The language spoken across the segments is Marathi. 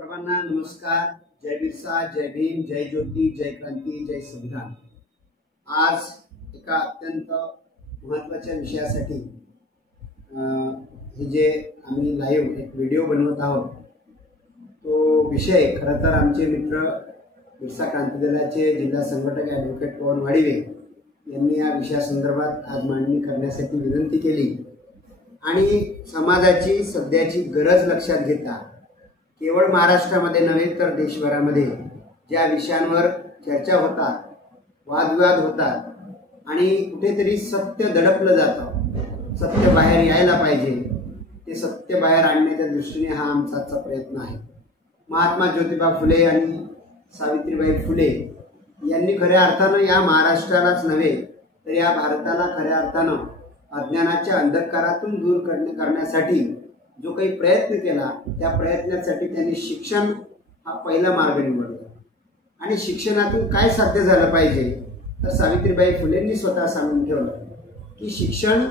सर्वांना नमस्कार. जय बिरसा, जय भीम, जय ज्योती, जय क्रांती, जय संविधान. आज एका अत्यंत महत्त्वाच्या विषयासाठी हे जे आम्ही लाईव्ह एक व्हिडिओ बनवत आहोत तो विषय खरं तर आमचे मित्र बिरसा क्रांती दलाचे जिल्हा संघटक ॲडव्होकेट पवन वाडिवे यांनी या विषयासंदर्भात आज मांडणी करण्यासाठी विनंती केली आणि समाजाची सध्याची गरज लक्षात घेता केवळ महाराष्ट्रामध्ये नव्हे तर देशभरामध्ये ज्या विषयांवर चर्चा होतात, वादविवाद होतात आणि कुठेतरी सत्य दडपलं जातं, सत्य बाहेर यायला पाहिजे, ते सत्य बाहेर आणण्याच्या दृष्टीने हा आमचा प्रयत्न आहे. महात्मा ज्योतिबा फुले आणि सावित्रीबाई फुले यांनी खऱ्या अर्थानं या महाराष्ट्रालाच नव्हे तर या भारताला खऱ्या अर्थानं अज्ञानाच्या अंधकारातून दूर करण्यासाठी जो काही प्रयत्न केला त्या प्रयत्नासाठी त्यांनी शिक्षण हा पहिला मार्ग निवडला. आणि शिक्षणातून काय साध्य झालं पाहिजे तर सावित्रीबाई फुलेंनी स्वतः सांगून ठेवलं की शिक्षण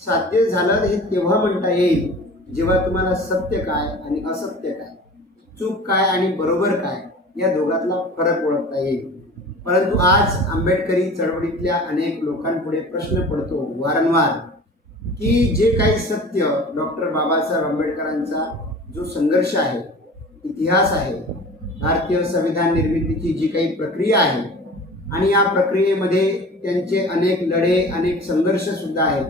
साध्य झालं हे तेव्हा म्हणता येईल जेव्हा तुम्हाला सत्य काय आणि असत्य काय, चूक काय आणि बरोबर काय या दोघातला फरक ओळखता येईल. परंतु आज आंबेडकरी चळवळीतल्या अनेक लोकांपुढे प्रश्न पडतो वारंवार की जे काही सत्य डॉक्टर बाबासाहेब आंबेडकरांचा जो संघर्ष आहे, इतिहास आहे, भारतीय संविधान निर्मितीची जी काही प्रक्रिया आहे आणि या प्रक्रियेमध्ये त्यांचे अनेक लढे, अनेक संघर्ष सुद्धा आहेत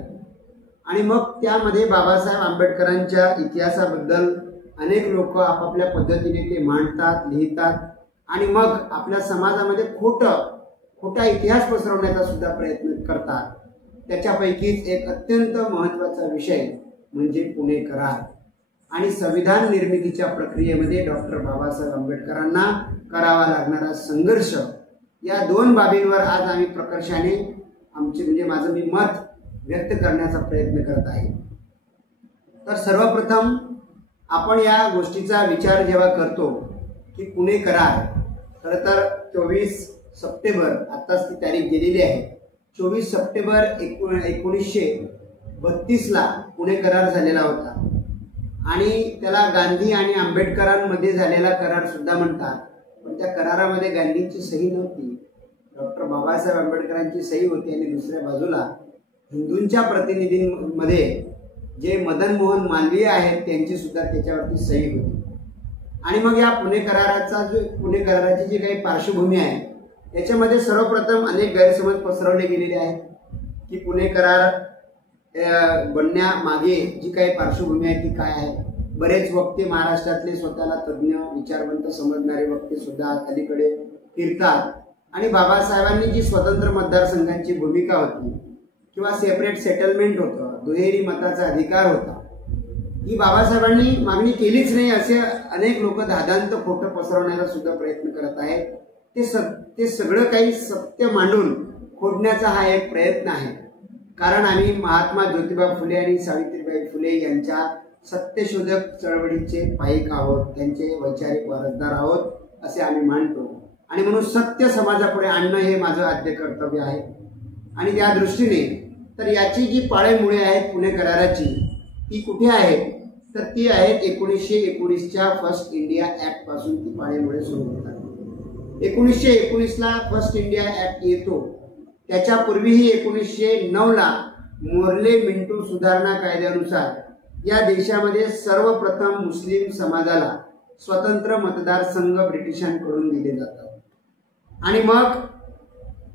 आणि मग त्यामध्ये बाबासाहेब आंबेडकरांच्या इतिहासाबद्दल अनेक लोक आपापल्या पद्धतीने ते मांडतात, लिहितात आणि मग आपल्या समाजामध्ये खोटा इतिहास पसरवण्याचा सुद्धा प्रयत्न करतात. त्याच्यापैकीच एक अत्यंत महत्त्वाचा विषय म्हणजे पुणे करार आणि संविधान निर्मितीच्या प्रक्रियेमध्ये डॉक्टर बाबासाहेब आंबेडकरांना करावा लागणारा संघर्ष या दोन बाबींवर आज आम्ही प्रकर्षाने माझं मी मत व्यक्त करण्याचा प्रयत्न करत आहे. तर सर्वप्रथम आपण या गोष्टीचा विचार जेव्हा करतो की पुणे करार खरं तर 24 सप्टेंबर आताच ती तारीख गेलेली आहे, 24 सप्टेंबर 1932ला पुणे करार झालेला होता आणि त्याला गांधी आणि आंबेडकरांमध्ये झालेला करार सुद्धा म्हणतात. पण त्या करारामध्ये गांधींची सही नव्हती, डॉक्टर बाबासाहेब आंबेडकरांची सही होती आणि दुसऱ्या बाजूला हिंदूंच्या प्रतिनिधींमध्ये जे मदन मोहन मालवीय आहेत त्यांची सुद्धा त्याच्यावरती सही होती. आणि मग या पुणे कराराची जी काही पार्श्वभूमी आहे याच्यामध्ये सर्वप्रथम अनेक गैरसमज पसरवले गेलेले आहेत की पुणे करार बनण्यामागे जी काही पार्श्वभूमी आहे ती काय आहे. बरेच वक्ते महाराष्ट्रातले स्वतःला तज्ज्ञ विचारवंत समजणारे वक्ते सुद्धा अलीकडे फिरतात आणि बाबासाहेबांनी जी स्वतंत्र मतदारसंघांची भूमिका होती किंवा सेपरेट सेटलमेंट होतं, दुहेरी मताचा अधिकार होता, ही बाबासाहेबांनी मागणी केलीच नाही असे अनेक लोक दादांत खोटं पसरवण्याचा सुद्धा प्रयत्न करत आहेत. ते सगळं काही सत्य मांडून खोडण्याचा हा एक प्रयत्न आहे. कारण आम्ही महात्मा ज्योतिबा फुले आणि सावित्रीबाई फुले यांच्या सत्यशोधक चळवळीचे पाईक आहोत, त्यांचे वैचारिक वारसदार आहोत असे आम्ही मानतो आणि म्हणून सत्य समाजापुढे आणणं हे माझं आद्य कर्तव्य आहे. आणि त्या दृष्टीने तर याची जी पाळेमुळे आहेत पुणे कराराची ती कुठे आहेत तर ती आहेत 1919च्या फर्स्ट इंडिया ऍक्ट पासून ती पाळेमुळे सुरू होतात. 1919ला फर्स्ट इंडिया ऍक्ट येतो, त्याच्यापूर्वीही 1909ला मोर्ले मिंटो सुधारणा कायद्यानुसार या देशामध्ये सर्वप्रथम मुस्लिम समाजाला स्वतंत्र मतदारसंघ ब्रिटिशांकडून दिले जातात. आणि मग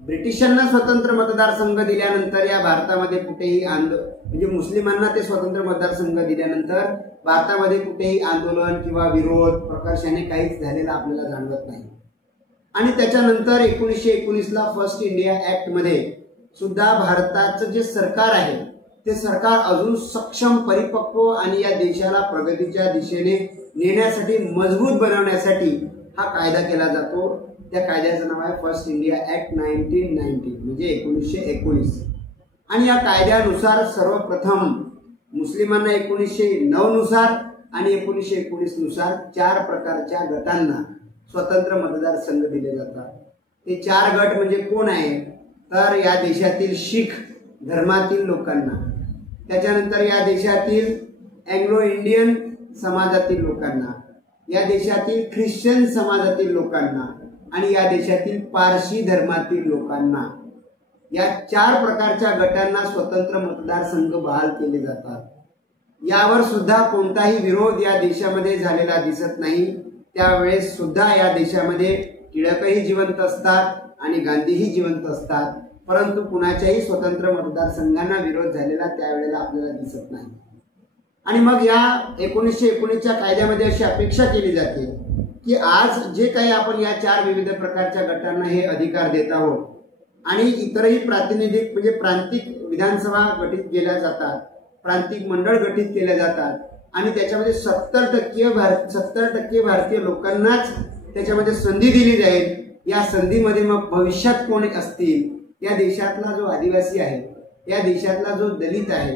ब्रिटिशांना स्वतंत्र मतदारसंघ दिल्यानंतर या भारतामध्ये कुठेही म्हणजे मुस्लिमांना ते स्वतंत्र मतदारसंघ दिल्यानंतर भारतामध्ये कुठेही आंदोलन किंवा विरोध प्रकर्षाने काहीच झालेला आपल्याला जाणवत नाही. आणि त्याच्यानंतर 1919ला फर्स्ट इंडिया ऍक्ट मध्ये सुद्धा भारताचं जे सरकार आहे ते सरकार अजून सक्षम, परिपक्व आणि या देशाला प्रगतीच्या दिशेने नेण्यासाठी, मजबूत बनवण्यासाठी हा कायदा केला जातो. त्या कायद्याचं नाव आहे फर्स्ट इंडिया ऍक्ट 1990 म्हणजे 1919. आणि या कायद्यानुसार सर्वप्रथम मुस्लिमांना 1909 नुसार आणि 1919 नुसार 4 प्रकारच्या गटांना स्वतंत्र मतदारसंघ दिले जातात. ते 4 गट म्हणजे कोण आहे तर या देशातील शीख धर्मातील लोकांना, त्याच्यानंतर या देशातील अँग्लो इंडियन समाजातील लोकांना, या देशातील ख्रिश्चन समाजातील लोकांना आणि या देशातील पारशी धर्मातील लोकांना, या 4 प्रकारच्या गटांना स्वतंत्र मतदारसंघ बहाल केले जातात। यावर सुद्धा कोणताही विरोध या देशामध्ये झालेला दिसत नाही। त्यावेळेस सुद्धा या देशामध्ये टिळकही जिवंत असतात आणि गांधीही जिवंत असतात, परंतु कुणाच्याही स्वतंत्र मतदारसंघांना विरोध झालेला त्यावेळेला आपल्याला दिसत नाही। आणि मग या 1919च्या कायद्यामध्ये अशी अपेक्षा केली जाते की आज जे काही आपण या 4 विविध प्रकारच्या गटांना हे अधिकार देत आहोत आणि इतरही प्रातिनिधिक म्हणजे प्रांतिक विधानसभा गठीत केल्या जातात, प्रांतिक मंडळ गठीत केले जातात आणि त्याच्यामध्ये 70% भारतीय लोकांनाच त्याच्यामध्ये संधी दिली जाईल। या संधीमध्ये मग भविष्यात कोण असतील, या देशातला जो आदिवासी आहे, या देशातला जो दलित आहे,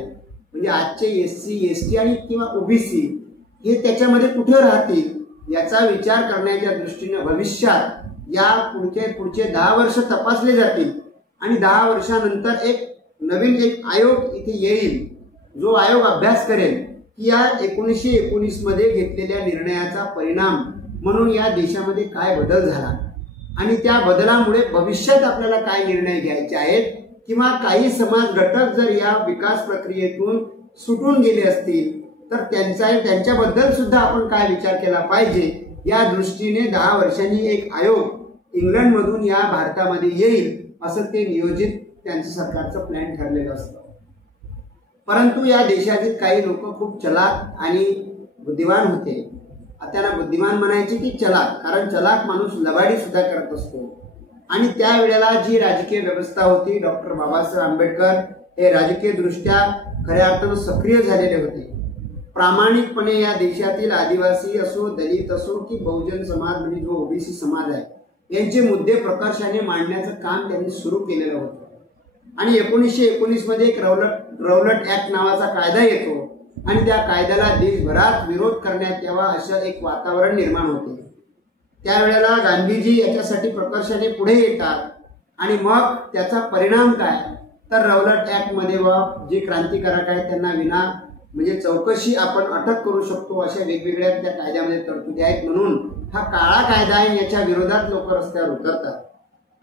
म्हणजे आजचे SC ST आणि किंवा OBC हे त्याच्यामध्ये कुठे राहतील याचा विचार करण्याच्या दृष्टीने भविष्यात या पुढचे 10 वर्ष तपासले जातील आणि 10 वर्षानंतर एक नवीन आयोग इथे येईल, जो आयोग अभ्यास करेल की या 1919 मध्ये घेतलेल्या निर्णयाचा परिणाम म्हणून या देशामध्ये काय बदल झाला आणि त्या बदलामुळे भविष्यात आपल्याला काय निर्णय घ्यायचे आहेत, किंवा काही समाज घटक जर या विकास प्रक्रियेतून सुटून गेले असतील तर त्यांच्याबद्दल सुद्धा आपण काय विचार केला पाहिजे, या दृष्टीने 10 वर्षांनी एक आयोग इंग्लंडमधून या भारतामध्ये येईल असं ते नियोजित त्यांचं सरकारचं प्लॅन ठरलेलं असतं। परंतु या देशातील काही लोक खूप चलाक आणि बुद्धिमान होते। त्यांना बुद्धिमान म्हणायचे की चलाक, कारण चलाक माणूस लबाडी सुद्धा करत असतो। आणि त्यावेळेला जी राजकीय व्यवस्था होती, डॉक्टर बाबासाहेब आंबेडकर हे राजकीय दृष्ट्या खऱ्या अर्थानं सक्रिय झालेले होते। प्रामाणिकपणे या देशातील आदिवासी असो, दलित असो की बहुजन समाज म्हणजे जो OBC समाज आहे, यांचे मुद्दे प्रकर्षाने मांडण्याचं काम त्यांनी सुरू केलेलं होतं। आणि 1919 मध्ये एक रौलट ऍक्ट नावाचा कायदा येतो आणि त्या कायद्याला देशभरात विरोध करण्यात यावा असं एक वातावरण निर्माण होते। त्यावेळेला गांधीजी याच्यासाठी प्रकर्षाने पुढे येतात आणि मग त्याचा परिणाम काय, तर रौलट ऍक्ट मध्ये जे क्रांतिकारक आहेत त्यांना विना म्हणजे चौकशी आपण अटक करू शकतो अशा वेगवेगळ्या त्या कायद्यामध्ये तरतुदी आहेत, म्हणून हा काळा कायदा आहे, याच्या विरोधात लोक रस्त्यावर उतरतात।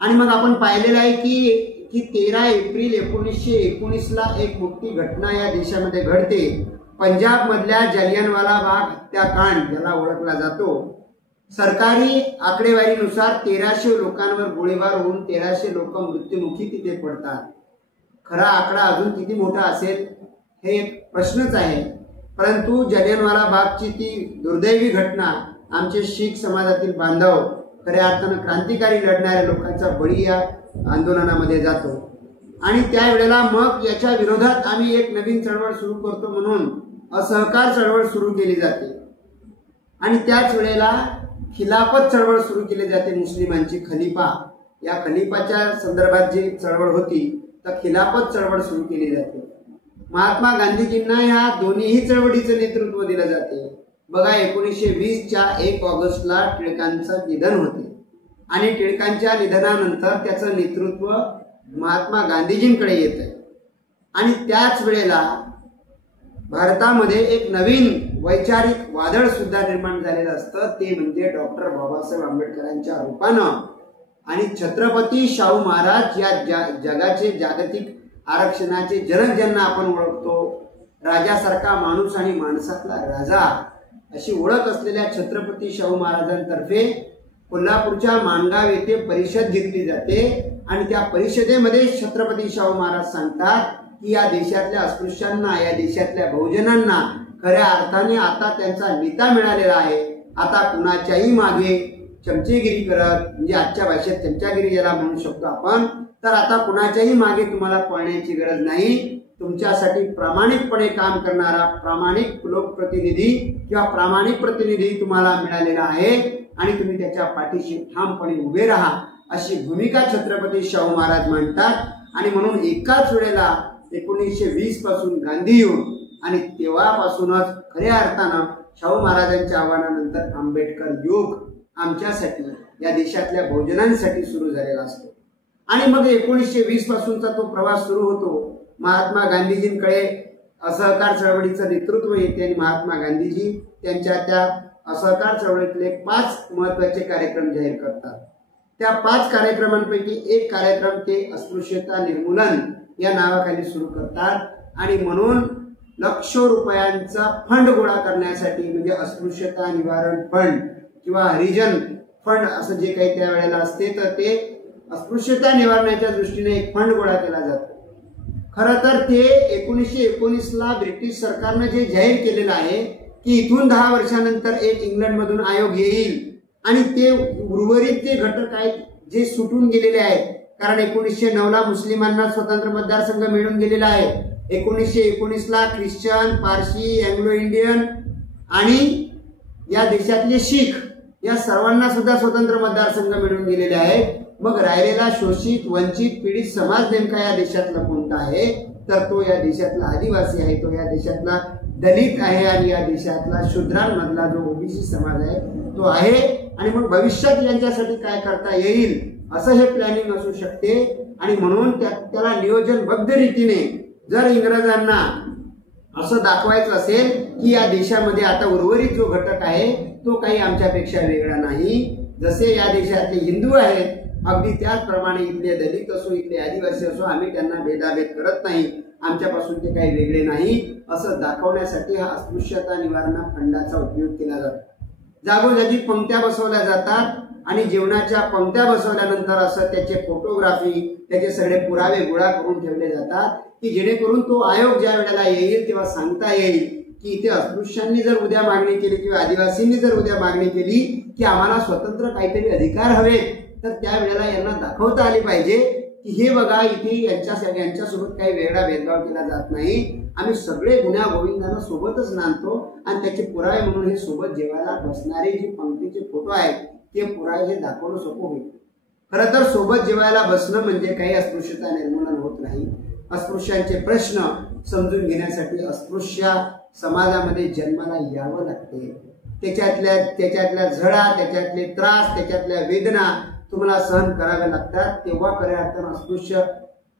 आणि मग आपण पाहिलेलं आहे की 13 एप्रिल 1919ला एक मोठी घटना या देशामध्ये घडते। पंजाब मधल्या जालियनवाला बाग हत्याकांड ज्याला ओळखला जातो, सरकारी आकडेवारीनुसार 1300 लोकांवर गोळीबार होऊन 1300 लोक मृत्युमुखी तिथे पडतात। खरा आकडा अजून किती मोठा असेल हे एक प्रश्नच आहे, परंतु जालियनवाला बागची ती दुर्दैवी घटना आमचे शीख समाजातील बांधव खऱ्या अर्थानं क्रांतिकारी लढणाऱ्या लोकांचा बळी या आंदोलनामध्ये जातो। आणि त्यावेळेला मग याच्या विरोधात आम्ही एक नवीन चळवळ सुरू करतो म्हणून असहकार चळवळ सुरू केली जाते। आणि त्याच वेळेला खिलाफत चळवळ सुरू केली जाते। मुस्लिमांची खलिफा, या खलिफाच्या संदर्भात जी चळवळ होती तर खिलाफत चळवळ सुरू केली जाते। महात्मा गांधीजींना या दोन्ही चळवळीचं नेतृत्व दिलं जाते। बघा 1920च्या 1 ऑगस्टला टिळकांचं निधन होते आणि टिळकांच्या निधनानंतर त्याचं नेतृत्व महात्मा गांधीजींकडे येत आहे। आणि त्याच वेळेला भारतामध्ये एक नवीन वैचारिक वादळ सुद्धा निर्माण झालेलं असतं, ते म्हणजे डॉक्टर बाबासाहेब आंबेडकरांच्या रूपानं आणि छत्रपती शाहू महाराज या जगाचे जागतिक आरक्षणाचे जनक ज्यांना आपण ओळखतो, राजासारखा माणूस आणि माणसातला राजा अशी ओळख असलेल्या छत्रपती शाहू महाराजांतर्फे कोल्हापूरच्या माणगाव येथे परिषद घेतली जाते आणि त्या परिषदेमध्ये छत्रपती शाहू महाराज सांगतात की या देशातल्या अस्पृश्यांना, या देशातल्या बहुजनांना खऱ्या अर्थाने आता त्यांचा नेता मिळालेला आहे। आता कुणाच्याही मागे चमचेगिरी करत, म्हणजे आजच्या भाषेत चमचागिरी ज्याला म्हणू शकतो आपण, तर आता कुणाच्याही मागे तुम्हाला पळण्याची गरज नाही। तुमच्यासाठी प्रामाणिकपणे काम करणारा प्रामाणिक लोकप्रतिनिधी किंवा प्रामाणिक प्रतिनिधी तुम्हाला मिळालेला आहे आणि तुम्ही त्याच्या पाठीशी ठामपणे उभे राहा अशी भूमिका छत्रपती शाहू महाराज मांडतात। आणि म्हणून एकाच वेळेला 1920 पासून गांधी युग आणि तेव्हापासूनच खऱ्या अर्थानं शाहू महाराजांच्या आव्हानानंतर आंबेडकर युग आमच्यासाठी, या देशातल्या बहुजनांसाठी सुरू झालेला असतो। आणि मग 1920 पासूनचा तो प्रवास सुरू होतो। महात्मा गांधीजींकडे असहकार चळवळीचं नेतृत्व येते आणि महात्मा गांधीजी त्यांच्या त्या असहकार चळवळीतले 5 महत्त्वाचे कार्यक्रम जाहीर करतात। त्या 5 कार्यक्रमांपैकी एक कार्यक्रम ते अस्पृश्यता निर्मूलन या नावाखाली सुरू करतात आणि म्हणून लाखो रुपयांचा फंड गोळा करण्यासाठी म्हणजे अस्पृश्यता निवारण फंड किंवा हरिजन फंड असं जे काही त्यावेळेला असते तर ते अस्पृश्यता निवारणाच्या दृष्टीने एक फंड गोळा केला जातो। खरं तर ते 1919ला ब्रिटिश सरकारने जे जाहीर केलेलं आहे की इथून 10 वर्षानंतर एक इंग्लंडमधून आयोग येईल आणि ते उर्वरित जे घटक आहेत जे सुटून गेलेले आहेत, कारण 1909ला मुस्लिमांना स्वतंत्र मतदारसंघ मिळून गेलेला आहे, 1919ला ख्रिश्चन, पारशी, अँग्लो इंडियन आणि या देशातले शीख या सर्वांना सुद्धा स्वतंत्र मतदारसंघ मिळून गेलेले आहेत। मग राहिलेला शोषित, वंचित, पीडित समाज नेमका या देशातला कोणता आहे तर तो या देशातला आदिवासी आहे, तो या देशातला दलित आहे आणि या देशातला शूद्रांमधला जो ओबीसी समाज आहे तो आहे। आणि मग भविष्यात यांच्यासाठी काय करता येईल असं हे प्लॅनिंग असू शकते आणि म्हणून त्याला नियोजनबद्ध रीतीने जर इंग्रजांना असं दाखवायचं असेल की या देशामध्ये आता उर्वरित जो घटक आहे तो काही आमच्यापेक्षा वेगळा नाही, जसे या देशातले हिंदू आहेत अगदी त्याचप्रमाणे इथले दलित असो, इथले आदिवासी असो, आम्ही त्यांना भेदाभेद करत नाही, आमच्यापासून ते काही वेगळे नाही असं दाखवण्यासाठी हा अस्पृश्यता निवारण फंडाचा उपयोग केला जातो। जागोजागी पंक्त्या बसवल्या जातात आणि जेवणाच्या पंक्त्या बसवल्यानंतर असं त्याचे फोटोग्राफी, त्याचे सगळे पुरावे गोळा करून ठेवले जातात की जेणेकरून तो आयोग ज्या वेळेला येईल तेव्हा सांगता येईल की इथे अस्पृश्यांनी जर उद्या मागणी केली किंवा आदिवासींनी जर उद्या मागणी केली की आम्हाला स्वतंत्र काहीतरी अधिकार हवेत तर त्यावेळेला यांना दाखवता आली पाहिजे की हे बघा इथे यांच्यासोबत काही वेगळा भेदभाव केला जात नाही, आम्ही सगळे गुन्ह्या गोविंदांना सोबतच नांदतो आणि त्याचे पुरावे म्हणून हे सोबत जेवायला बसणारे जे पंक्तीचे फोटो आहेत ते पुरावे हे दाखवणं सोपं होईल। खरं तर सोबत जेवायला बसणं म्हणजे काही अस्पृश्यता निर्मूलन होत नाही। अस्पृश्यांचे प्रश्न समजून घेण्यासाठी अस्पृश्य समाजामध्ये जन्माला यावं लागते, त्याच्यातल्या झळा, त्याच्यातले त्रास, त्याच्यातल्या वेदना तुम्हाला सहन कराव्या लागतात, तेव्हा खऱ्या अर्थानं अस्पृश्य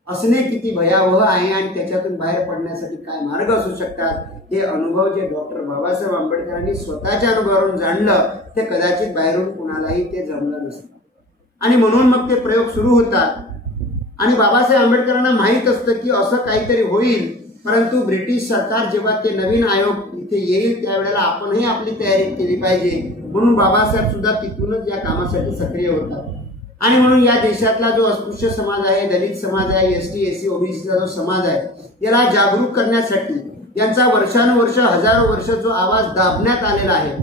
असणे किती भयावह आहे आणि त्याच्यातून बाहेर पडण्यासाठी काय मार्ग असू शकतात हे अनुभव जे डॉक्टर बाबासाहेब आंबेडकरांनी स्वतःच्या अनुभवावरून जाणलं ते कदाचित बाहेरून कुणालाही ते जमलं नसतं आणि म्हणून मग ते प्रयोग सुरू होतात आणि बाबासाहेब आंबेडकरांना माहीत असतं की असं काहीतरी होईल, परंतु ब्रिटिश सरकार जेव्हा ते नवीन आयोग इथे येईल त्यावेळेला आपणही आपली तयारी केली पाहिजे म्हणून बाबासाहेब सुद्धा तिथूनच या कामासाठी सक्रिय होतात। आणि म्हणून या देशातला जो अस्पृश्य समाज आहे, दलित समाज आहे, एसटी एससी ओबीसीचा जो समाज आहे याला जागरूक करण्यासाठी यांचा वर्षानुवर्ष हजारो वर्ष जो आवाज दाबण्यात आलेला आहे,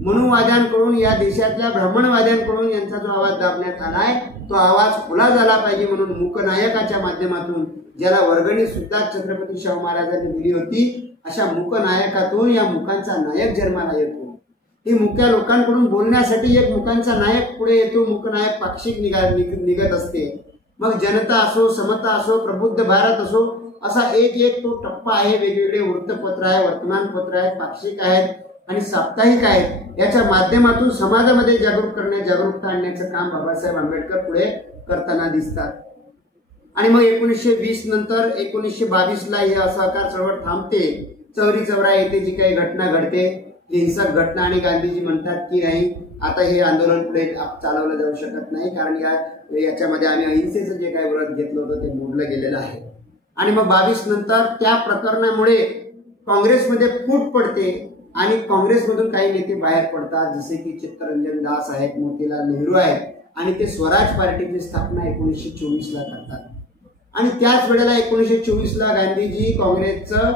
मनुवाद्यांकडून या देशातल्या ब्राह्मणवाद्यांकडून यांचा जो आवाज दाबण्यात आलाय तो आवाज खुला झाला पाहिजे म्हणून मूकनायकाच्या माध्यमातून ज्याला वर्गणी सुद्धा छत्रपती शाहू महाराजांनी दिली होती अशा मूकनायकातून या मूकांचा नायक जन्माला येतो। ही मुक्या लोकांकडून बोलण्यासाठी एक मुकांचा नायक पुढे येतो, मूकनायक पाक्षिक निघत असते। मग जनता असो, समता असो, प्रबुद्ध भारत असो असा एक तो टप्पा आहे, वेगवेगळे वृत्तपत्र आहे, वर्तमानपत्र आहेत, पाक्षिक आहेत आणि साप्ताहिक आहेत, याच्या माध्यमातून समाजामध्ये जागरूकता आणण्याचं काम बाबासाहेब आंबेडकर पुढे करताना दिसतात। आणि मग 1920 नंतर 1922ला हे असहकार चळवळ थांबते। चौरी चौरा येथे जी काही घटना घडते हिंसक घटना आणि गांधीजी म्हणतात की नाही आता हे आंदोलन पुढे चालवलं जाऊ शकत नाही कारण याच्यामध्ये आम्ही अहिंसेचं जे काही व्रत घेतलं होतं ते मोडलं गेलेलं आहे। आणि मग 22 नंतर त्या प्रकरणामुळे काँग्रेसमध्ये फूट पडते आणि काँग्रेसमधून काही नेते बाहेर पडतात जसे की चित्तरंजन दास आहेत, मोतीलाल नेहरू आहेत आणि ते स्वराज पार्टीची स्थापना 1924ला करतात। आणि त्याच वेळेला 1924ला गांधीजी काँग्रेसचं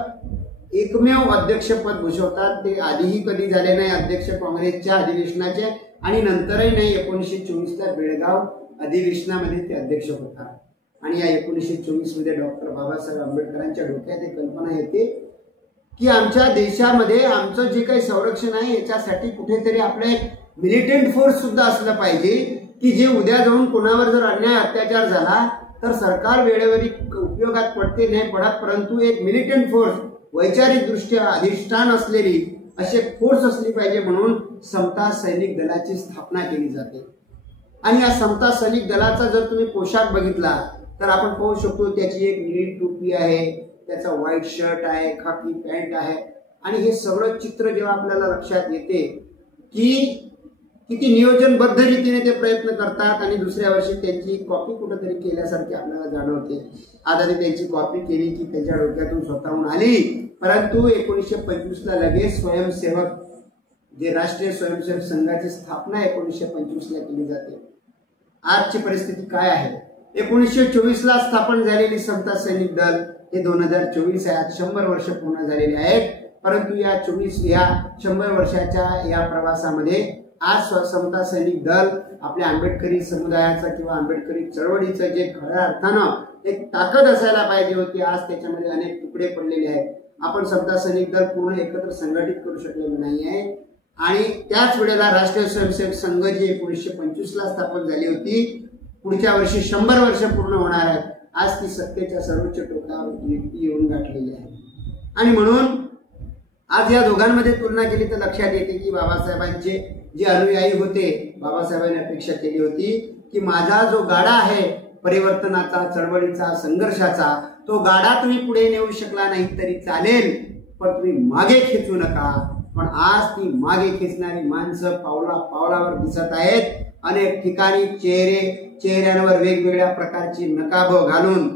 एकमेव अध्यक्षपद भूषवतात, ते आधीही कधी झाले नाही अध्यक्ष काँग्रेसच्या अधिवेशनाचे आणि नंतरही नाही। 1924ला बेळगाव अधिवेशनामध्ये ते अध्यक्ष होतात आणि या 1924 मध्ये डॉक्टर बाबासाहेब आंबेडकरांच्या डोक्यात एक कल्पना येते की आमच्या देशामध्ये आमचं जे काही संरक्षण आहे याच्यासाठी कुठेतरी आपलं एक मिलिटंट फोर्स सुद्धा असलं पाहिजे की जे उद्या जाऊन कोणावर जर अन्याय अत्याचार झाला तर सरकार वेळेवर उपयोगात पडते नाही पडत, परंतु एक मिलिटंट फोर्स वैचारिक दृष्ट्या अधिष्ठान असलेली असे फोर्स असली पाहिजे म्हणून समता सैनिक दलाची स्थापना केली जाते। आणि या समता सैनिक दलाचा जर तुम्ही पोशाख बघितला तर आपण पाहू शकतो त्याची एक निळी टोपी आहे, त्याचा व्हाईट शर्ट आहे, खाकी पॅन्ट आहे आणि हे सगळं चित्र जेव्हा आपल्याला लक्षात येते की किती नियोजनबद्ध रीतीने ते प्रयत्न करतात आणि दुसऱ्या वर्षी त्यांची कॉपी कुठेतरी केल्यासारखी आपल्याला जाणवते. आता ते त्यांची कॉपी केली की त्यांच्या डोक्यातून स्वतःहून आली, परंतु 1925ला लगेच स्वयंसेवक जे राष्ट्रीय स्वयंसेवक संघाची स्थापना 1925ला केली जाते. आजची परिस्थिती काय आहे? 1924ला स्थापन झालेली समता सैनिक दल हे 2024 आहे. आज 100 वर्ष पूर्ण झालेली आहेत. परंतु या 100 वर्षाच्या या प्रवासामध्ये आज समता सैनिक दल आपल्या आंबेडकरी समुदायाचा किंवा आंबेडकरी चळवळीचं जे खऱ्या अर्थानं एक ताकद असायला पाहिजे होती, आज त्याच्यामध्ये अनेक तुकडे पडलेले आहेत. आपण समता सैनिक दल पूर्ण एकत्र संघटित करू शकलेलं नाही आहे. आणि त्याच वेळेला राष्ट्रीय स्वयंसेवक संघ जी 1925ला स्थापन झाली होती, पुढच्या वर्षी 100 वर्ष पूर्ण होणार आहेत. आज ती सत्तेच्या सर्वोच्च टोकावर येऊन गाठलेली आहे. आणि म्हणून आज या दोघांमध्ये तुलना केली तर लक्षात येते की बाबासाहेबांचे जे अनुयायी होते, बाबासाहेबांनी अपेक्षा केली होती की माझा जो गाडा आहे परिवर्तनाचा, चळवळीचा, संघर्षाचा, तो गाडा तुम्ही पुढे नेऊ शकला नाही तरी चालेल, पण तुम्ही मागे खेचू नका. पण आज ती मागे खेचणारी माणसं पावलावर दिसत आहेत. अनेक ठिकाणी चेहऱ्यांवर वेगवेगळ्या प्रकारची नकाबं घालून,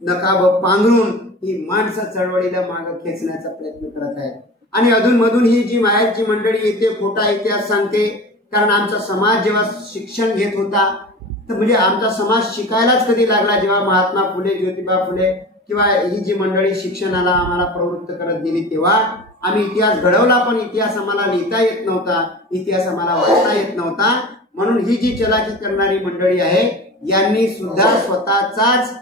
नकाबं पांघरून ही माणसं चळवळीला मागे खेचण्याचा प्रयत्न करत आहेत. आणि अधूनमधून ही जी मायाची मंडळी येते, खोटा इतिहास सांगते. कारण आमचा समाज जेव्हा शिक्षण घेत होता, तर म्हणजे आमचा समाज शिकायलाच कधी लागला जेव्हा महात्मा फुले, ज्योतिबा फुले किंवा ही जी मंडळी शिक्षणाला आम्हाला प्रवृत्त करत गेली, तेव्हा आम्ही इतिहास घडवला. पण इतिहास आम्हाला लिहिता येत नव्हता, इतिहास आम्हाला वाचता येत नव्हता. म्हणून ही जी चलाकी करणारी मंडळी आहे, यांनी सुद्धा स्वतःचाच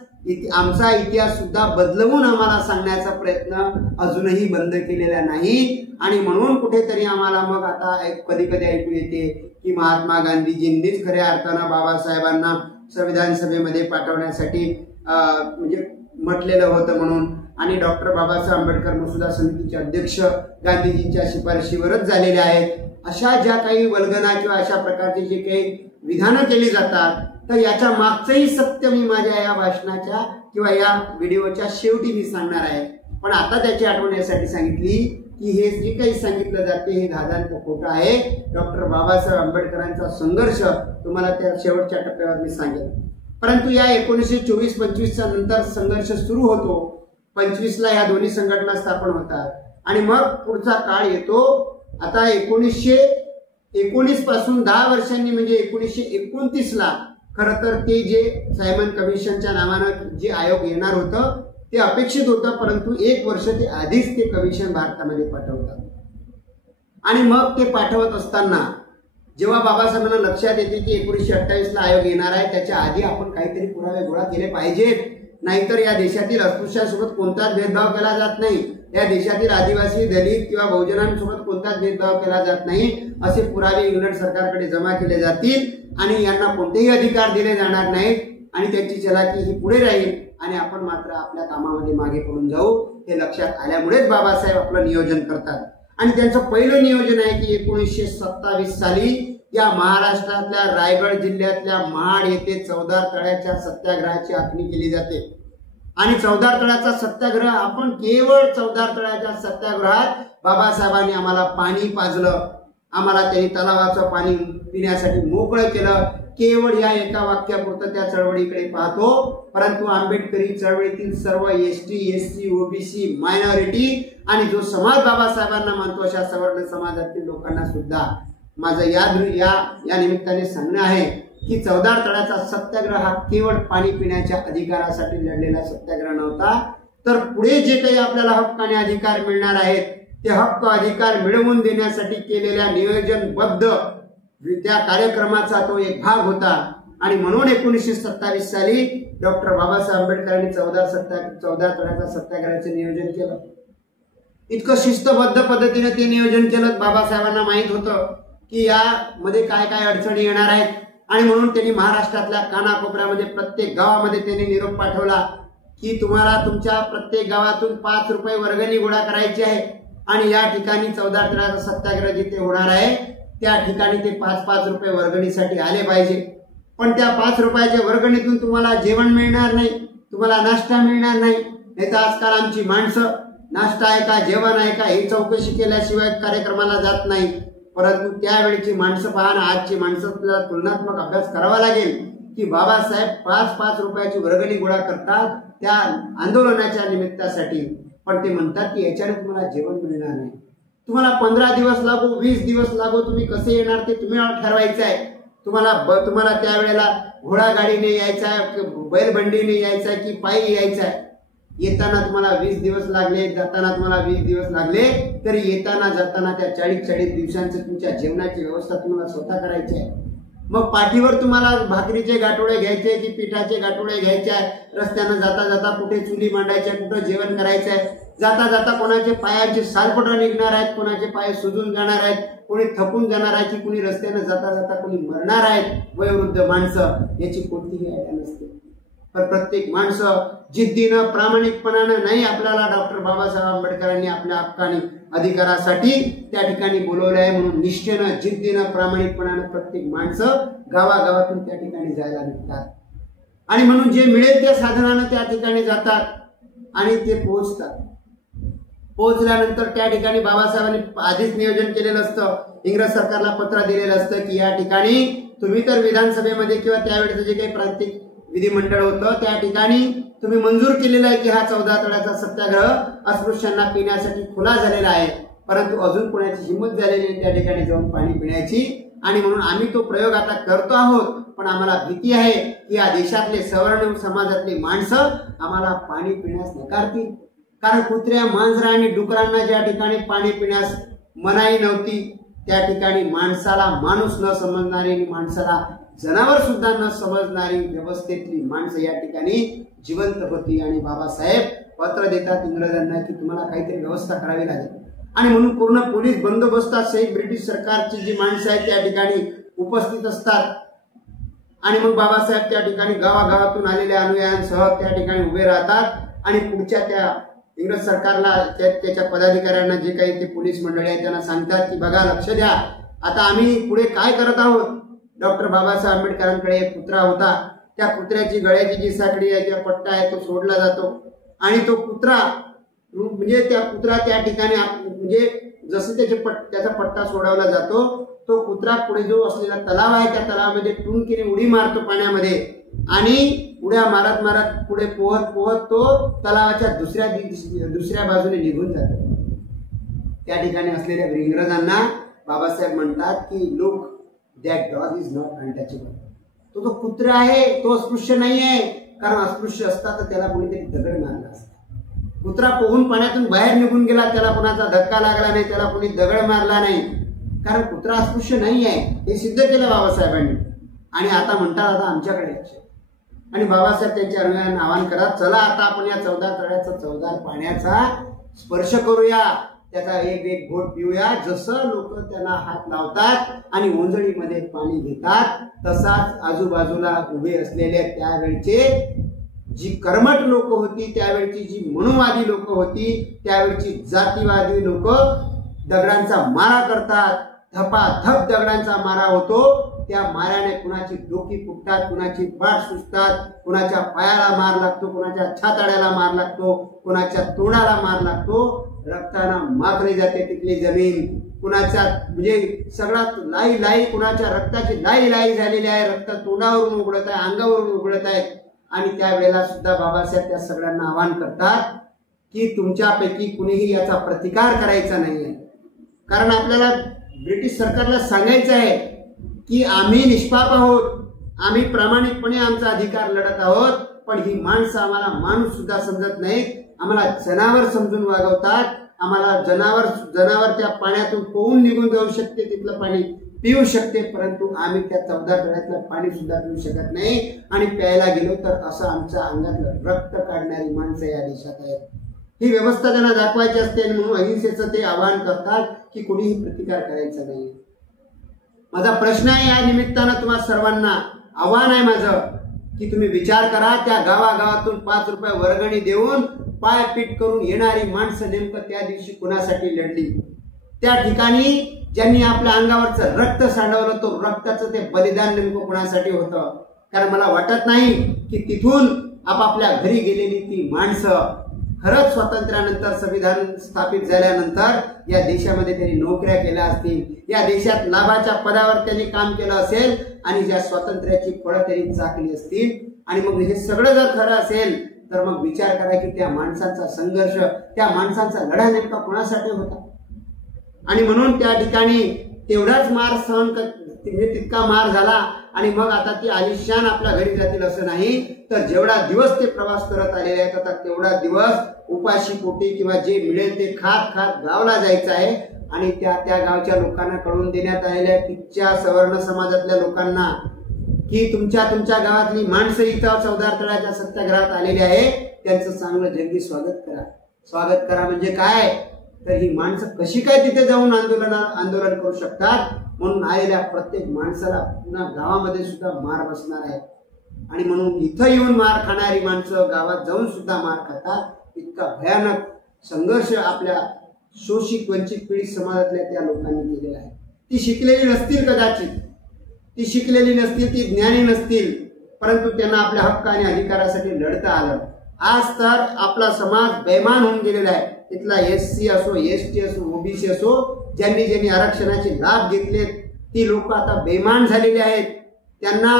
आमचा इतिहास सुद्धा बदलवून आम्हाला सांगण्याचा प्रयत्न अजूनही बंद केलेला नाही. आणि म्हणून कुठेतरी आम्हाला मग आता कधी कधी ऐकू येते की महात्मा गांधीजींनीच खऱ्या अर्थानं बाबासाहेबांना संविधान सभेमध्ये पाठवण्यासाठी म्हणजे म्हटलेलं होतं म्हणून. आणि डॉक्टर बाबासाहेब आंबेडकर मसुदा समितीचे अध्यक्ष गांधीजींच्या शिफारशीवरच झालेले आहेत. अशा ज्या काही वल्गना किंवा अशा प्रकारची जे काही विधानं केली जातात, तर याच्या मागचंही सत्य मी माझ्या या भाषणाच्या किंवा या व्हिडिओच्या शेवटी मी सांगणार आहे. पण आता त्याची आठवण यासाठी सांगितली की हे जे काही सांगितलं जाते हे धादांत खोटं आहे. डॉक्टर बाबासाहेब आंबेडकरांचा संघर्ष तुम्हाला त्या शेवटच्या टप्प्यावर मी सांगेन. परंतु या 1924-25च्या नंतर संघर्ष सुरू होतो. 25ला ह्या दोन्ही संघटना स्थापन होतात आणि मग पुढचा काळ येतो. आता 1919 पासून 10 वर्षांनी म्हणजे 1929ला खरं तर ते जे सायमन कमिशनच्या नावानं जे आयोग येणार होतं ते अपेक्षित होतं. परंतु 1 वर्ष ते आधीच ते कमिशन भारतामध्ये पाठवतात. आणि मग ते पाठवत असताना जेव्हा बाबासाहेबांना लक्षात येते की 1928ला आयोग येणार आहे, त्याच्या आधी आपण काहीतरी पुरावे गोळा केले पाहिजेत, नाहीतर या देशातील अस्पृश्यांसोबत कोणताच भेदभाव केला जात नाही, या देशातील आदिवासी, दलित किंवा बहुजनांसोबत कोणताच भेदभाव केला जात नाही, असे पुरावे इंग्लंड सरकारकडे जमा केले जातील आणि यांना कोणतेही अधिकार दिले जाणार नाहीत आणि त्यांची चलाकी ही पुढे राहील आणि आपण मात्र आपल्या कामामध्ये मागे पडून जाऊ. हे लक्षात आल्यामुळेच बाबासाहेब आपलं नियोजन करतात. आणि त्यांचं पहिलं नियोजन आहे की 1927 साली या महाराष्ट्रातल्या रायगड जिल्ह्यातल्या महाड येथे चौदार तळ्याच्या सत्याग्रहाची आखणी केली जाते. आणि चौदार तळ्याचा सत्याग्रह, आपण केवळ चौदार तळ्याच्या सत्याग्रहात बाबासाहेबांनी आम्हाला पाणी पाजलं, आम्हाला त्यांनी तलावाचं पाणी पिण्यासाठी मोकळं केलं, केवळ या एका वाक्यापुरतं त्या चळवळीकडे पाहतो. परंतु आंबेडकरी चळवळीतील सर्व एसटी, एससी, ओबीसी, मायनॉरिटी आणि जो समाज बाबासाहेबांना मानतो अशा सवर्ण समाजातील लोकांना सुद्धा माझं या निमित्ताने सांगणं आहे की चौदार तळ्याचा सत्याग्रह हा केवळ पाणी पिण्याच्या अधिकारासाठी लढलेला सत्याग्रह नव्हता, तर पुढे जे काही आपल्याला हक्क आणि अधिकार मिळणार आहेत ते हक्क अधिकार मिळवून देण्यासाठी केलेल्या नियोजनबद्ध त्या कार्यक्रमाचा तो एक भाग होता. आणि म्हणून 1927 साली डॉक्टर बाबासाहेब आंबेडकरांनी चौदार तळ्याचा सत्याग्रहाचे नियोजन केलं. इतकं शिस्तबद्ध पद्धतीने ते नियोजन केलं. बाबासाहेबांना माहित होतं की यामध्ये काय काय अडचणी येणार आहेत आणि म्हणून त्यांनी महाराष्ट्रातल्या कानाकोपऱ्यामध्ये प्रत्येक गावामध्ये त्यांनी निरोप पाठवला की तुम्हाला तुमच्या प्रत्येक गावातून 5 रुपये वर्गणी गोळा करायची आहे आणि या ठिकाणी चौदार तळ्याचा सत्याग्रह जिथे होणार आहे त्या ठिकाणी ते 5-5 रुपये वर्गणीसाठी आले पाहिजे. पण त्या 5 रुपयाच्या वर्गणीतून तुम्हाला जेवण मिळणार नाही, तुम्हाला नाश्ता मिळणार नाही. नाही तर आजकाल आमची माणसं नाश्ता आहे का जेवण आहे का हे चौकशी केल्याशिवाय कार्यक्रमाला जात नाही. परंतु त्यावेळीची माणसं पहा ना, आजची माणसं आपल्याला तुलनात्मक अभ्यास करावा लागेल की बाबासाहेब 5-5 रुपयाची वर्गणी गोळा करतात त्या आंदोलनाच्या निमित्तासाठी, पण ते म्हणतात की याच्याने तुम्हाला जेवण मिळणार नाही, तुम्हाला 15 दिवस लागो 20 दिवस लागो, तुम्ही कसे येणार ते तुम्ही ठरवायचं आहे. तुम्हाला त्यावेळेला घोडागाडीने यायचा आहे, बैलबंडीने यायचा आहे की पायी यायचा आहे. येताना तुम्हाला 20 दिवस लागले, जाताना तुम्हाला 20 दिवस लागले, तरी येताना जाताना त्या 40 दिवसांचं तुमच्या जेवणाची व्यवस्था तुम्हाला स्वतः करायची आहे. मग पाठीवर तुम्हाला भाकरीचे गाठोडे घ्यायचे की पिठाचे गाठोडे घ्यायचे आहे, रस्त्यानं जाता जाता कुठे चुली मांडायच्या, कुठं जेवण करायचं आहे, जाता जाता कोणाचे पायाचे सालपटं निघणार आहेत, कोणाचे पाय सुजून जाणार आहेत, कोणी थकून जाणार आहे, की कोणी रस्त्यानं जाता जाता कोणी मरणार आहेत, वयोवृद्ध माणसं, याची कोणतीही आयडिया नसते. पण प्रत्येक माणसं जिद्दीनं प्रामाणिकपणानं नाही, आपल्याला डॉक्टर बाबासाहेब आंबेडकरांनी आपल्या हक्काने अधिकारासाठी त्या ठिकाणी बोलवलं आहे, म्हणून निष्ठेनं जिद्दीनं प्रामाणिकपणानं प्रत्येक माणसं गावागावातून त्या ठिकाणी जायला निघतात. आणि म्हणून जे मिळेल त्या साधनानं त्या ठिकाणी जातात आणि ते पोहोचतात. पोहोचल्यानंतर त्या ठिकाणी बाबासाहेबांनी आधीच नियोजन केलेलं असतं, इंग्रज सरकारला पत्र दिलेलं असतं की या ठिकाणी तुम्ही तर विधानसभेमध्ये किंवा त्यावेळेचं जे काही प्रांतिक विधिमंडळ होतं त्या ठिकाणी तुम्ही मंजूर केलेला आहे की हा 14 तळ्याचा सत्याग्रह अस्पृश्यांना पिण्यासाठी खुला झालेला आहे, परंतु अजून कोणाची हिंमत झालेली नाही त्या ठिकाणी जाऊन पाणी पिण्याची. आणि म्हणून आम्ही तो प्रयोग आता करतो आहोत, पण आम्हाला भीती आहे की या देशातले सवर्ण समाजातली माणसं आम्हाला पाणी पिण्यास नकारतील. कारण कुत्र्या, मांजरा आणि डुकरांना ज्या ठिकाणी पाणी पिण्यास मनाई नव्हती, त्या ठिकाणी माणसाला माणूस न समजणारी आणि माणसाला जनावर सुद्धा न समजणारी व्यवस्थेतली माणसं या ठिकाणी जिवंत होती. आणि बाबासाहेब पत्र देतात इंग्रजांना की तुम्हाला काहीतरी व्यवस्था करावी लागेल. आणि म्हणून पूर्ण पोलीस बंदोबस्तासहित ब्रिटिश सरकारची जी माणसं आहेत त्या ठिकाणी उपस्थित असतात. आणि मग बाबासाहेब त्या ठिकाणी गावागावातून आलेल्या अनुयायांसह त्या ठिकाणी उभे राहतात आणि पुढच्या त्या इंग्रज सरकारला त्याच्या पदाधिकाऱ्यांना जे काही ते पोलीस मंडळी आहेत त्यांना सांगतात की बघा, लक्ष द्या, आता आम्ही पुढे काय करत आहोत. डॉक्टर बाबासाहेब आंबेडकरांकडे एक कुत्रा होता, त्या कुत्र्याची गळ्याची जी साखळी आहे किंवा पट्टा आहे तो सोडला जातो आणि तो कुत्रा म्हणजे त्या ठिकाणी म्हणजे जसं त्याचा पट्टा सोडवला जातो, तो कुत्रा पुढे जो असलेला तलाव आहे त्या तलावामध्ये टुणकीने उडी मारतो पाण्यामध्ये आणि उड्या मारत मारत पुढे पोहत तो तलावाच्या दुसऱ्या बाजूने निघून जातो. त्या ठिकाणी असलेल्या इंग्रजांना बाबासाहेब म्हणतात की लोक that dog is not untouchable. तो जो कुत्रा आहे तो अस्पृश्य नाही आहे, कारण अस्पृश्य असता तर त्याला कोणीतरी दगड मारला असता. कुत्रा पोहून पाण्यातून बाहेर निघून गेला, त्याला कोणाचा धक्का लागला नाही, त्याला कोणी दगड मारला नाही, कारण कुत्रा अस्पृश्य नाही आहे, हे सिद्ध केलं बाबासाहेबांनी. आणि आता म्हणतात आता आमच्याकडे लक्ष. आणि बाबासाहेब त्यांच्या अनुयायांना आवाहन करा, चला आता आपण या 14 तळ्याचा 14 पाण्याचा स्पर्श करूया, त्याचा एक घोट पिऊया. जसं लोक त्यांना हात लावतात आणि ओंजळीमध्ये पाणी घेतात, तसाच आजूबाजूला उभे असलेले त्यावेळचे जी कर्मठ लोक होती, त्यावेळची जी मनुवादी लोक होती, त्यावेळची जातीवादी लोक दगडांचा मारा करतात, धपाधप दगडांचा मारा होतो. त्या माऱ्याने कुणाची डोकी फुटतात, कुणाची पाठ सुटतात, कुणाच्या पायाला मार लागतो, कुणाच्या छाताड्याला मार लागतो, कुणाच्या तोंडाला मार लागतो, रक्तानं माखली जाते तिथली जमीन. कुणाच्या म्हणजे सगळ्यात लाई कुणाच्या रक्ताची लाई झालेली आहे, रक्त तोंडावरून उघडत आहे, अंगावरून उघडत आहे. आणि त्यावेळेला सुद्धा बाबासाहेब त्या सगळ्यांना आवाहन करतात की तुमच्यापैकी कुणीही याचा प्रतिकार करायचा नाहीये, कारण आपल्याला ब्रिटिश सरकारला सांगायचं आहे की आम्ही निष्पाप आहोत, आम्ही प्रामाणिकपणे आमचा अधिकार लढत आहोत, पण ही माणसं आम्हाला माणूस सुद्धा समजत नाहीत, आम्हाला जनावर समजून वागवतात. आम्हाला जनावर त्या पाण्यातून पोहून निघून जाऊ शकते, तिथलं पाणी पिऊ शकते, परंतु आम्ही त्या 14 तळ्यातलं पाणी सुद्धा पिऊ शकत नाही. आणि प्यायला गेलो तर असं आमच्या अंगातलं रक्त काढणारी माणसं या देशात आहेत. ही व्यवस्था त्यांना दाखवायची असते. म्हणून अहिंसेचं ते आवाहन करतात की कोणीही प्रतिकार करायचा नाही. माझा प्रश्न आहे या निमित्तानं तुम्हा सर्वांना, आव्हान आहे माझं की तुम्ही विचार करा, त्या गावागावातून 5 रुपये वर्गणी देऊन पाय पीट करून येणारी माणसं नेमकं त्या दिवशी कुणासाठी लढली. त्या ठिकाणी ज्यांनी आपल्या अंगावरचं रक्त सांडवलं, तो रक्ताचं ते बलिदान नेमकं कुणासाठी होतं. कारण मला वाटत नाही की तिथून आपापल्या घरी गेलेली ती माणसं खरंच स्वातंत्र्यानंतर संविधान स्थापित झाल्यानंतर या देशामध्ये त्यांनी नोकऱ्या केल्या असतील, या देशात लाभाच्या पदावर त्यांनी काम केलं असेल आणि ज्या स्वातंत्र्याची फळं त्यांनी चाखली असतील, आणि मग हे सगळं जर खरं असेल तर मग विचार करा की त्या माणसांचा संघर्ष, त्या माणसांचा लढा नेमका कोणासाठी होता. आणि म्हणून त्या ठिकाणी तेवढाच मार सहन तितका मार झाला आणि मग आता ती आलिशान आपल्या घरी जातील असं नाही, तर जेवढा दिवस ते प्रवास करत आलेले आहेत आता तेवढा दिवस उपाशी पोटी किंवा जे मिळेल ते खात खात गावला जायचं आहे. आणि त्या गावच्या लोकांना कळून देण्यात आलेल्या तिथच्या सवर्ण समाजातल्या लोकांना की तुमच्या गावातली माणसं इथं चौदार तळ्याच्या सत्याग्रहात आलेली आहे, त्यांचं चांगलं जंगी स्वागत करा. स्वागत करा म्हणजे काय, तर ही माणसं कशी काय तिथे जाऊन आंदोलन करू शकतात. म्हणून आलेल्या प्रत्येक माणसाला पुन्हा गावामध्ये सुद्धा मार बसणार आहे. आणि म्हणून इथं येऊन मार खाणारी माणसं गावात जाऊन सुद्धा मार खातात. इतका भयानक संघर्ष आपल्या शोषित वंचित पीडित समाजातल्या त्या लोकांनी केलेला आहे. ती शिकलेली नसतील, कदाचित ती शिकलेली नसतील, ती ज्ञानी नसतील, परंतु त्यांना आपल्या हक्क आणि अधिकारासाठी लढता आलं. आज तर आपला समाज बेमान होऊन गेलेला आहे. तिथला SC असो, ST असो, OBC असो, ज्यांनी आरक्षणाचे लाभ घेतले ती लोक आता बेमान झालेली आहेत. त्यांना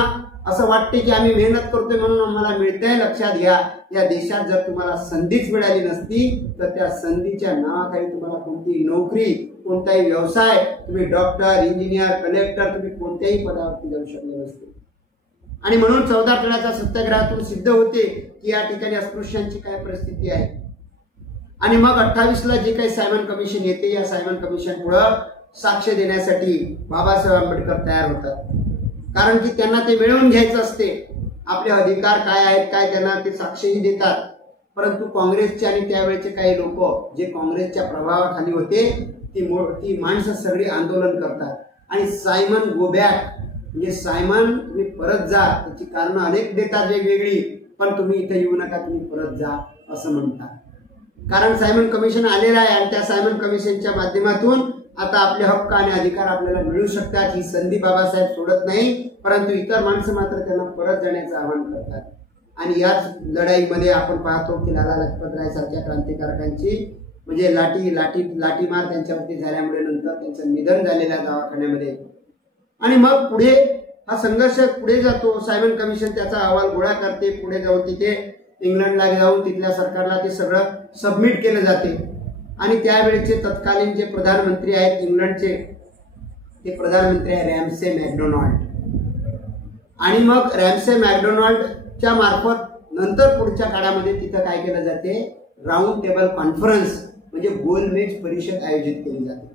असं वाटते की आम्ही मेहनत करतोय म्हणून आम्हाला मिळतंय. लक्षात घ्या, या देशात जर तुम्हाला संधीच मिळाली नसती तर त्या संधीच्या नावाखाली तुम्हाला कोणतीही नोकरी, कोणताही व्यवसाय, तुम्ही डॉक्टर, इंजिनियर, कलेक्टर, तुम्ही कोणत्याही पदावरती जाऊ शकले नसते. आणि म्हणून 14 तळ्याच्या सत्याग्रहातून सिद्ध होते की या ठिकाणी अस्पृश्यांची काय परिस्थिती आहे. आणि मग 28ला जे काही सायमन कमिशन येते, या सायमन कमिशन पुढे साक्ष देण्यासाठी बाबासाहेब आंबेडकर तयार होतात. कारण की त्यांना ते मिळवून घ्यायचं असते. आपले अधिकार काय आहेत काय त्यांना ते साक्षही देतात. परंतु काँग्रेसचे आणि त्यावेळेचे काही लोक जे काँग्रेसच्या प्रभावाखाली होते ती माणसं सगळी आंदोलन करतात. आणि सायमन गो बॅक म्हणजे सायमन तुम्ही परत जा, त्याची कारणं अनेक देतात वेगवेगळी, पण तुम्ही इथे येऊ नका, तुम्ही परत जा असं म्हणतात. कारण सायमन कमिशन आलेलं आहे आणि त्या सायमन कमिशनच्या माध्यमातून आता आपले हक्क आणि अधिकार आपल्याला मिळू शकतात. ही संधी बाबासाहेब सोडत नाही, परंतु इतर माणसं मात्र त्यांना परत जाण्याचं आवाहन करतात. आणि याच लढाईमध्ये आपण पाहतो की लाला लजपत राय सारख्या क्रांतिकारकांची म्हणजे लाठीमार त्यांच्यावरती झाल्यामुळे नंतर त्यांचं निधन झालेल्या दवाखान्यामध्ये. आणि मग पुढे हा संघर्ष पुढे जातो. सायमन कमिशन त्याचा अहवाल गोळा करते. पुढे जाऊन तिथे इंग्लंडला जाऊन तिथल्या सरकारला ते सगळं सबमिट केलं जाते. आणि त्यावेळेचे तत्कालीन जे प्रधानमंत्री आहेत इंग्लंडचे, ते प्रधानमंत्री आहे रॅमसे मॅकडोनाल्ड. आणि मग रॅमसे मॅकडोनाल्डच्या मार्फत नंतर पुढच्या काळामध्ये तिथं काय केलं जाते, राऊंड टेबल कॉन्फरन्स म्हणजे गोलमेज परिषद आयोजित केली जाते.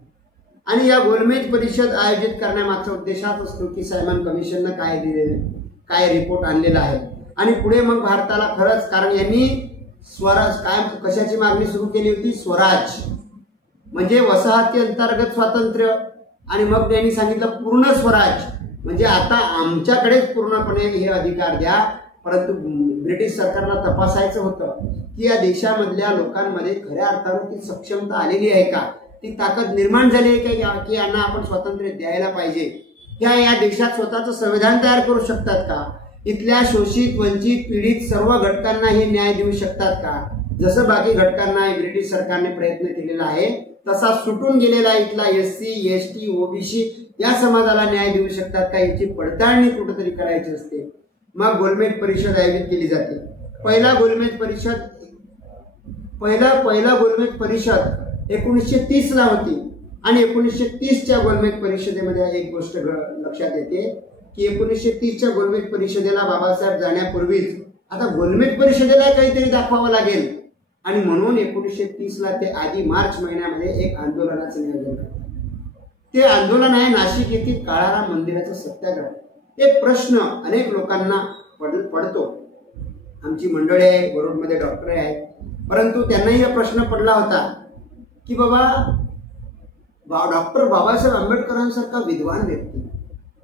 आणि या गोलमेज परिषद आयोजित करण्यामागचा उद्देश हाच असतो की सायमन कमिशननं काय रिपोर्ट आणलेला आहे. आणि पुढे मग भारताला खरंच, कारण यांनी स्वराज काय कशाची मागणी सुरू केली होती, स्वराज म्हणजे वसाहती अंतर्गत स्वातंत्र्य. आणि मग त्यांनी सांगितलं पूर्ण स्वराज म्हणजे आता आमच्याकडेच पूर्णपणे हे अधिकार द्या. परंतु ब्रिटिश सरकारला तपासायचं होतं की या देशामधल्या लोकांमध्ये खऱ्या अर्थानं ती सक्षमता आलेली आहे का, ती ताकद निर्माण झाली आहे का की यांना आपण स्वातंत्र्य द्यायला पाहिजे. या देशात स्वतःचं संविधान तयार करू शकतात का, इथल्या शोषित वंचित पीडित सर्व घटकांना हे न्याय देऊ शकतात का. जसं बाकी घटकांना ब्रिटिश सरकारने प्रयत्न केलेला आहे तसा सुटून गेलेला इथला SC, ST, OBC या समाजाला न्याय देऊ शकतात का, याची पडताळणी कुठेतरी करायची असते. मग गोलमेज परिषद आयोजित केली जाते. पहिला गोलमेज परिषद 1930ला होती. आणि 1930च्या गोलमेज परिषदेमध्ये एक गोष्ट लक्षात येते की 1930च्या गोलमेज परिषदेला बाबासाहेब जाण्यापूर्वीच आता गोलमेज परिषदेला काहीतरी दाखवावं लागेल. आणि म्हणून 1930ला ते आधी मार्च महिन्यामध्ये एक आंदोलनाचं नियोजन करतात. ते आंदोलन आहे नाशिक येथील काळाराम मंदिराचं सत्याग्रह. एक प्रश्न अनेक लोकांना पडतो. आमची मंडळी आहे, वरुडमध्ये डॉक्टर आहेत, परंतु त्यांनाही हा प्रश्न पडला होता की बाबा डॉक्टर बाबासाहेब आंबेडकरांसारखा विद्वान व्यक्ती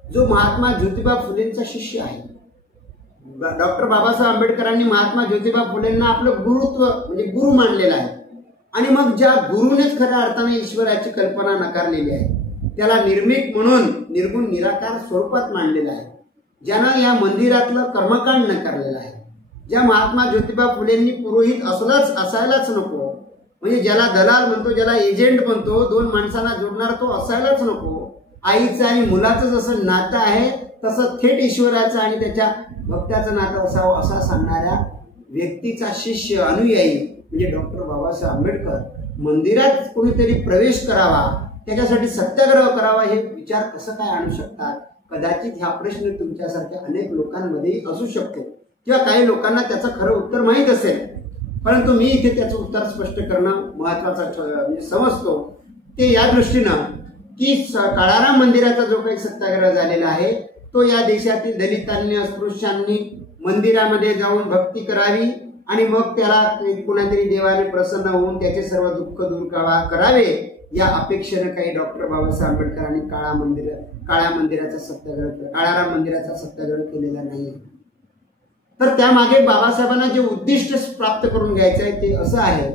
जो महात्मा ज्योतिबा फुलेंचा शिष्य आहे, डॉक्टर बाबासाहेब आंबेडकरांनी महात्मा ज्योतिबा फुलेंना आपलं गुरुत्व म्हणजे गुरु मानलेलं आहे. आणि मग ज्या गुरुनेच खऱ्या अर्थाने ईश्वराची कल्पना नकारलेली आहे, त्याला निर्मिक म्हणून निर्गुण निराकार स्वरूपात मांडलेला आहे, ज्यानं या मंदिरातलं कर्मकांड नकारलेलं आहे, ज्या महात्मा ज्योतिबा फुलेंनी पुरोहित असायलाच नको, म्हणजे ज्याला दलाल म्हणतो, ज्याला एजंट म्हणतो, दोन माणसांना जोडणारा तो असायलाच नको. आईचं आणि मुलाचं जसं नातं आहे तसं थेट ईश्वराचं आणि त्याच्या भक्ताचं नातं असावं असा सांगणाऱ्या व्यक्तीचा शिष्य अनुयायी म्हणजे डॉक्टर बाबासाहेब आंबेडकर मंदिरात कोणीतरी प्रवेश करावा, त्याच्यासाठी सत्याग्रह करावा हे विचार कसं काय आणू शकतात? कदाचित हा प्रश्न तुमच्यासारख्या अनेक लोकांमध्ये असू शकतो किंवा काही लोकांना त्याचं खरं उत्तर माहीत असेल, परंतु मी इथे त्याचं उत्तर स्पष्ट करणं महत्वाचं म्हणजे समजतो. ते या दृष्टीनं की काळाराम मंदिराचा जो काही सत्याग्रह झालेला आहे तो या देशातील दलितांनी अस्पृश्यांनी मंदिरामध्ये जाऊन भक्ती करावी आणि मग त्याला कुणातरी देवाने प्रसन्न होऊन त्याचे सर्व दुःख दूर करावे या अपेक्षेने काही डॉक्टर बाबासाहेब आंबेडकरांनी काळाराम मंदिराचा सत्याग्रह केलेला नाही. तर त्यामागे बाबासाहेबांना जे उद्दिष्ट प्राप्त करून घ्यायचं आहे ते असं आहे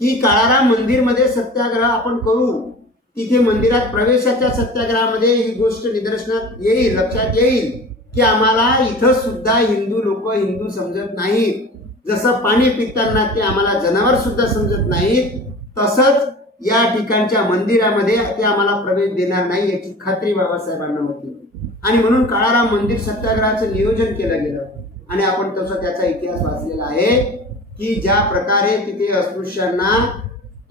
की काळाराम मंदिरमध्ये सत्याग्रह आपण करू, तिथे मंदिरात प्रवेशाच्या सत्याग्रहामध्ये ही गोष्ट निदर्शनात येईल, लक्षात येईल की आम्हाला इथं सुद्धा हिंदू लोक हिंदू समजत नाहीत. जसं पाणी पिताना ते आम्हाला जनावर सुद्धा समजत नाहीत, तसंच या ठिकाणच्या मंदिरामध्ये ते आम्हाला प्रवेश देणार नाही याची खात्री बाबासाहेबांना होती. आणि म्हणून काळाराम मंदिर सत्याग्रहाचं नियोजन केलं गेलं. आणि आपण तसं त्याचा इतिहास वाचलेला आहे की ज्या प्रकारे तिथे अस्पृश्यांना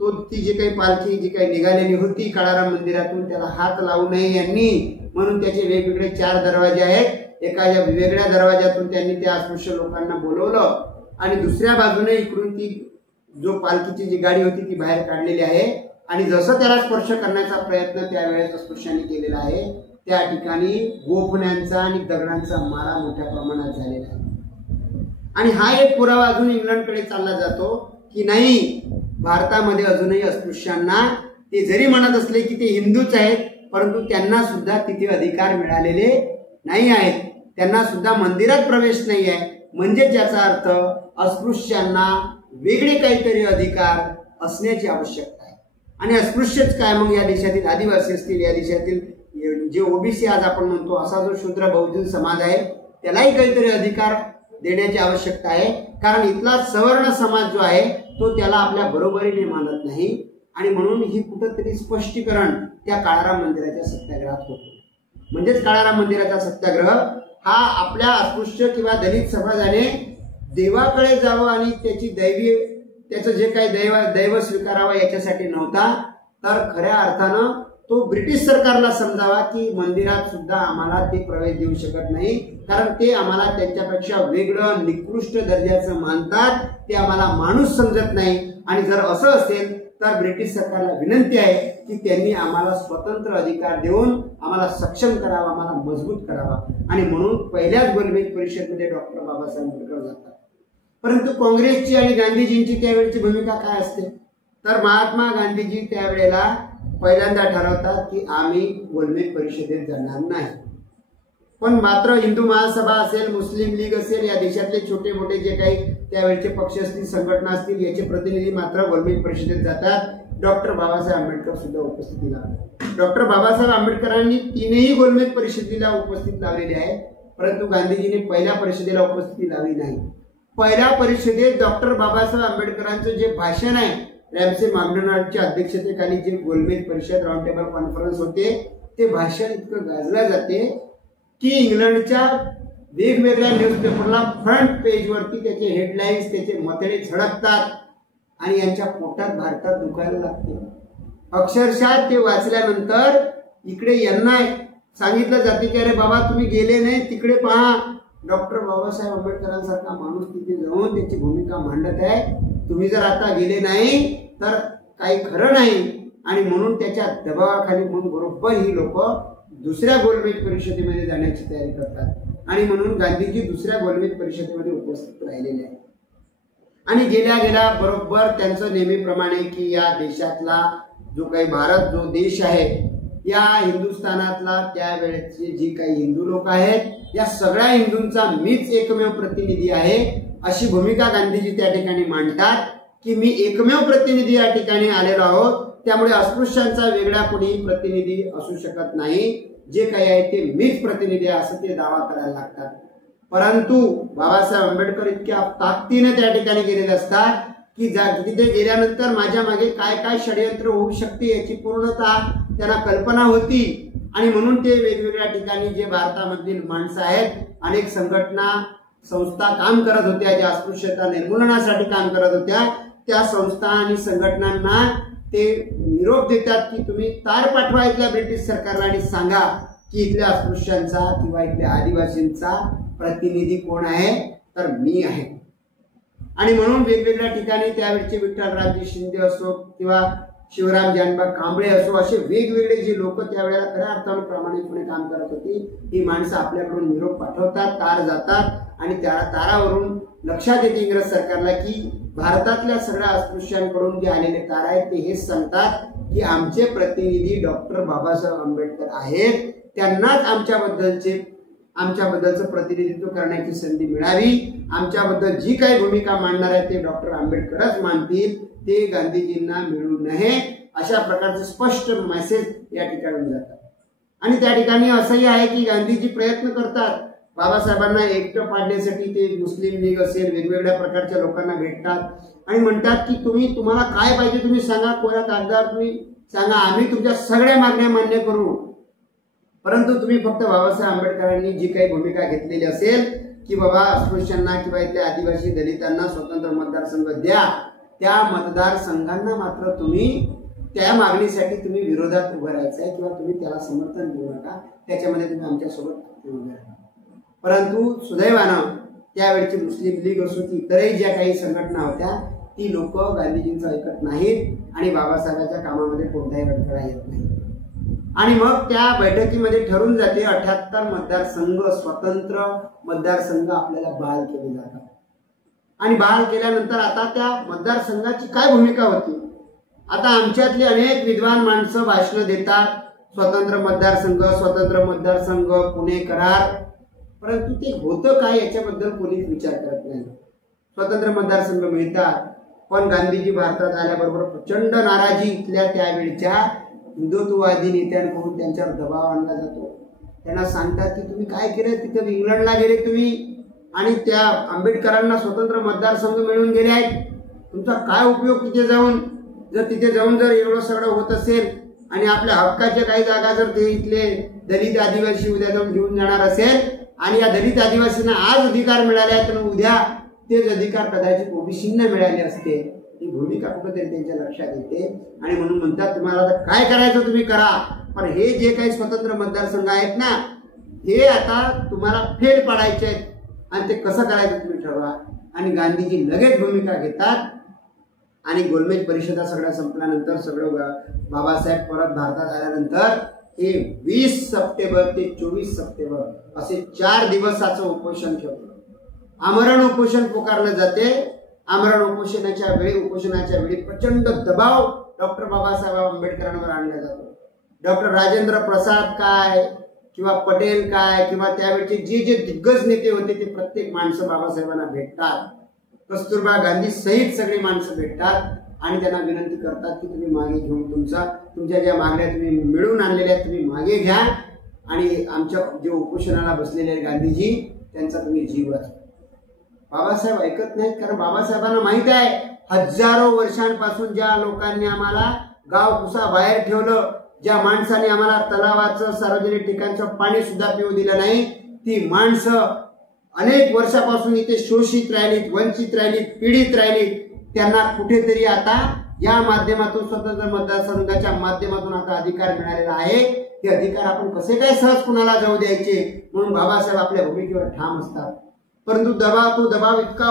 ती जी काही पालखी जी काही निघालेली होती काळाराम मंदिरातून त्याला हात लावू नये यांनी, म्हणून त्याचे वेगवेगळे 4 दरवाजे आहेत. एका वेगळ्या दरवाजातून त्यांनी त्या अस्पृश्य लोकांना बोलवलं आणि दुसऱ्या बाजूने इकडून ती जो पालखीची जी गाडी होती ती बाहेर काढलेली आहे. आणि जसं त्याला स्पर्श करण्याचा प्रयत्न त्यावेळेस अस्पृश्यांनी केलेला आहे त्या ठिकाणी गोफण्यांचा आणि दगडांचा मारा मोठ्या प्रमाणात झालेला आहे. आणि हा एक पुरावा अजून इंग्लंडकडे चालला जातो की नाही, भारतामध्ये अजूनही अस्पृश्यांना ते जरी म्हणत असले की ते हिंदूच आहेत परंतु त्यांना सुद्धा तिथे अधिकार मिळालेले नाही आहेत, त्यांना सुद्धा मंदिरात प्रवेश नाही आहे. म्हणजे ज्याचा अर्थ अस्पृश्यांना वेगळे काहीतरी अधिकार असण्याची आवश्यकता आहे. आणि अस्पृश्यच काय, मग या देशातील आदिवासी असतील, या देशातील जे ओबीसी आज आपण म्हणतो असा जो शूद्र बहुजन समाज आहे त्यालाही काहीतरी अधिकार देण्याची आवश्यकता आहे. कारण इथला सवर्ण समाज जो आहे तो त्याला आपल्या बरोबरीने मानत नाही. आणि म्हणून ही कुठंतरी स्पष्टीकरण त्या काळाराम मंदिराच्या सत्याग्रहात होतं. म्हणजेच काळाराम मंदिराचा सत्याग्रह हा आपल्या अस्पृश्य किंवा दलित समाजाने देवाकडे जावं आणि त्याचं जे काही दैव स्वीकारावं याच्यासाठी नव्हता, तर खऱ्या अर्थानं तो ब्रिटिश सरकारला समजावा की मंदिरात सुद्धा आम्हाला ते प्रवेश देऊ शकत नाही, कारण ते आम्हाला त्यांच्यापेक्षा वेगळं निकृष्ट दर्जाचं मानतात, ते आम्हाला माणूस समजत नाही. आणि जर असं असेल तर ब्रिटिश सरकारला विनंती आहे की त्यांनी आम्हाला स्वतंत्र अधिकार देऊन आम्हाला सक्षम करावा, आम्हाला मजबूत करावा. आणि म्हणून पहिल्याच गोलमेज परिषदेमध्ये डॉक्टर बाबासाहेब आंबेडकर जातात. परंतु काँग्रेसची आणि गांधीजींची त्यावेळची भूमिका काय असते, तर महात्मा गांधीजी त्यावेळेला पहिल्यांदा ठरवतात की आम्ही गोलमेज परिषदेत जाणार नाही. पण मात्र हिंदू महासभा असेल, मुस्लिम लीग असेल, या देशातले छोटे मोठे जे काही त्यावेळचे पक्ष असतील, संघटना असतील, याचे प्रतिनिधी मात्र गोलमेज परिषदेत जातात. डॉक्टर बाबासाहेब आंबेडकर सुद्धा उपस्थिती लावतात. डॉक्टर बाबासाहेब आंबेडकरांनी 3ही गोलमेज परिषदेला उपस्थिती लावलेली आहे, परंतु गांधीजींनी पहिल्या परिषदेला उपस्थिती लावली नाही. पहिल्या परिषदेत डॉक्टर बाबासाहेब आंबेडकरांचं जे भाषण आहे, रॅमसे मॅकडोनाल्डच्या अध्यक्षतेखाली जे गोलमेज परिषद राऊंड टेबल कॉन्फरन्स होते, ते भाषण इतकं गाजलं जाते की इंग्लंडच्या वेगवेगळ्या न्यूजपेपरला फ्रंट पेजवरती त्याचे हेडलाईन्स, त्याचे मतळे झळकतात आणि यांच्या पोटात भारतात दुखायला लागते. अक्षरशः ते वाचल्यानंतर इकडे यांना सांगितलं जाते की अरे बाबा तुम्ही गेले नाही, तिकडे पहा, डॉक्टर बाबासाहेब आंबेडकरांसारखा माणूस तिथे जाऊन त्याची भूमिका मांडत आहे, तुम्ही जर आता गेले नाही तर काही खरं नाही. आणि म्हणून त्याच्या दबावाखाली म्हणून बरोबर ही लोक दुसऱ्या गोलमेज परिषदेमध्ये जाण्याची तयारी करतात. आणि म्हणून गांधीजी दुसऱ्या गोलमेज परिषदेमध्ये उपस्थित राहिलेले आहेत. आणि गेल्या बरोबर त्यांचं नेहमीप्रमाणे की या देशातला जो काही भारत जो देश आहे, या हिंदुस्थानातला त्यावेळेचे जी काही हिंदू लोक आहेत, या सगळ्या हिंदूंचा मीच एकमेव प्रतिनिधी आहे अशी भूमिका गांधीजी त्या ठिकाणी मांडतात की मी एकमेव प्रतिनिधी या ठिकाणी आलेलो आहोत, त्यामुळे अस्पृश्यांचा वेगळा कोणीही प्रतिनिधी असू शकत नाही, जे काही आहे ते मीच प्रतिनिधी आहे असं ते दावा करायला लागतात. परंतु बाबासाहेब आंबेडकर इतक्या ताकदीने त्या ठिकाणी गेलेले असतात की तिथे गेल्यानंतर माझ्या मागे काय काय षडयंत्र होऊ शकते याची पूर्णतः त्यांना कल्पना होती आणि म्हणून ते वेगवेगळ्या ठिकाणी जे भारतामधील माणसं आहेत, अनेक संघटना संस्था काम करत होत्या, ज्या अस्पृश्यता निर्मूलनासाठी काम करत होत्या, त्या संस्था आणि संघटनांना ते निरोप देतात की तुम्ही तार पाठवा इथल्या ब्रिटिश सरकारला आणि सांगा की इथल्या अस्पृश्यांचा किंवा इथल्या आदिवासींचा प्रतिनिधी कोण आहे, तर मी आहे. आणि म्हणून वेगवेगळ्या ठिकाणी त्यावेळचे विठ्ठलरावजी शिंदे असो किंवा शिवराम जानबा कांबळे असो, असे वेगवेगळे जे लोक त्यावेळेला खऱ्या अर्थाने प्रामाणिकपणे काम करत होती, ही माणसं आपल्याकडून निरोप पाठवतात, तार जातात आणि त्या तारावरून लक्षात येते इंग्रज सरकारला की भारतातल्या सगळ्या अस्पृश्यांकडून जे आलेले तार आहेत ते हेच सांगतात की आमचे प्रतिनिधी डॉक्टर बाबासाहेब आंबेडकर आहेत, त्यांनाच आमच्याबद्दलचं प्रतिनिधित्व करण्याची संधी मिळावी, आमच्याबद्दल जी काही भूमिका मांडणार आहे ते डॉक्टर आंबेडकरच मानतील, ते गांधीजींना मिळू नये, अशा प्रकारचे स्पष्ट मेसेज या ठिकाणी जातात. आणि त्या ठिकाणी असंही आहे की गांधीजी प्रयत्न करतात बाबासाहेबांना एकटं पाडण्यासाठी. ते मुस्लिम लीग असेल, वेगवेगळ्या प्रकारच्या लोकांना भेटतात आणि म्हणतात की तुम्हाला काय पाहिजे तुम्ही सांगा, कोणा कागदावर तुम्ही सांगा, आम्ही तुमच्या सगळ्या मागण्या मान्य करू, परंतु तुम्ही फक्त बाबासाहेब आंबेडकरांनी जी काही भूमिका घेतलेली असेल की बाबा अस्पृश्यांना किंवा इथल्या आदिवासी दलितांना स्वतंत्र मतदारसंघ द्या, त्या मतदारसंघांना मात्र तुम्ही त्या मागणीसाठी तुम्ही विरोधात उभं राहायचं आहे किंवा तुम्ही त्याला समर्थन देऊ नका, त्याच्यामध्ये तुम्ही आमच्यासोबत उभे राहा. परंतु सुदैवानं त्यावेळची मुस्लिम लीग असो की इतरही ज्या काही संघटना होत्या ती लोक गांधीजींचं ऐकत नाहीत आणि बाबासाहेबांच्या कामामध्ये कोणताही अडथळा येत नाही. आणि मग त्या बैठकीमध्ये ठरून जाते 78 मतदारसंघ, स्वतंत्र मतदारसंघ आपल्याला बहाल केले जातात. आणि बहाल केल्यानंतर आता त्या मतदारसंघाची काय भूमिका होती, आता आमच्यातली अनेक विद्वान माणसं भाषण देतात, स्वतंत्र मतदारसंघ, पुणे करार, परंतु ते होतं काय याच्याबद्दल कोणीच विचार करत नाही. स्वतंत्र मतदारसंघ मिळतात, पण गांधीजी भारतात आल्याबरोबर प्रचंड नाराजी इथल्या त्यावेळच्या हिंदुत्ववादी नेत्यांकडून त्यांच्यावर दबाव आणला जातो. त्यांना सांगतात की तुम्ही काय केलं, तिथे इंग्लंडला गेले तुम्ही आणि त्या आंबेडकरांना स्वतंत्र मतदारसंघ मिळून गेले आहेत, तुमचा काय उपयोग तिथे जाऊन, जर एवढं सगळं होत असेल आणि आपल्या हक्काच्या काही जागा जर ते इथले दलित आदिवासी उद्या जाऊन घेऊन जाणार असेल आणि या दलित आदिवासींना आज अधिकार मिळाले आहेत तर उद्या तेच अधिकार कदाचित ओबीसींना मिळाले असते, ही भूमिका कुठेतरी त्यांच्या लक्षात येते. आणि म्हणून म्हणतात तुम्हाला आता काय करायचं तुम्ही करा, पण हे जे काही स्वतंत्र मतदारसंघ आहेत ना हे आता तुम्हाला फेल पाडायचे आहेत आणि ते कसं करायचं तुम्ही ठरवा. आणि गांधीजी लगेच भूमिका घेतात आणि गोलमेज परिषदा सगळ्या संपल्यानंतर सगळं बाबासाहेब परत भारतात आल्यानंतर हे 20 सप्टेंबर ते 24 सप्टेंबर असे 4 दिवसाचं उपोषण ठेवलं. आमरण उपोषण पुकारलं जाते. आमरण उपोषणाच्या वेळी प्रचंड दबाव डॉक्टर बाबासाहेब आंबेडकरांवर आणला जातो. डॉक्टर राजेंद्र प्रसाद काय किंवा पटेल काय किंवा त्यावेळचे जे दिग्गज नेते होते ते प्रत्येक माणसं बाबासाहेबांना भेटतात. कस्तुरबा गांधी सहित सगळी माणसं भेटतात आणि त्यांना विनंती करतात की तुम्ही मागे घेऊन तुमच्या ज्या मागण्या तुम्ही मिळवून आणलेल्या आहेत तुम्ही मागे घ्या आणि आमच्या जे उपोषणाला बसलेले गांधीजी त्यांचा तुम्ही जीव वाचवा. बाबासाहेब ऐकत नाहीत, कारण बाबासाहेबांना माहित आहे हजारो वर्षांपासून ज्या लोकांनी आम्हाला गाव कुसा बाहेर ठेवलं, ज्या माणसाने आम्हाला तलावाचं सार्वजनिक ठिकाणचं पाणी सुद्धा पिऊ दिलं नाही, ती माणसं अनेक वर्षापासून इथे शोषित राहिलीत, वंचित राहिलीत, पीडित राहिलीत. त्यांना कुठेतरी आता या माध्यमातून स्वतंत्र मतदारसंघाच्या माध्यमातून आता अधिकार मिळालेला आहे. ते अधिकार आपण कसे काय सहज कुणाला जाऊ द्यायचे, म्हणून बाबासाहेब आपल्या भूमिकेवर ठाम असतात. परंतु तो दबाव इतका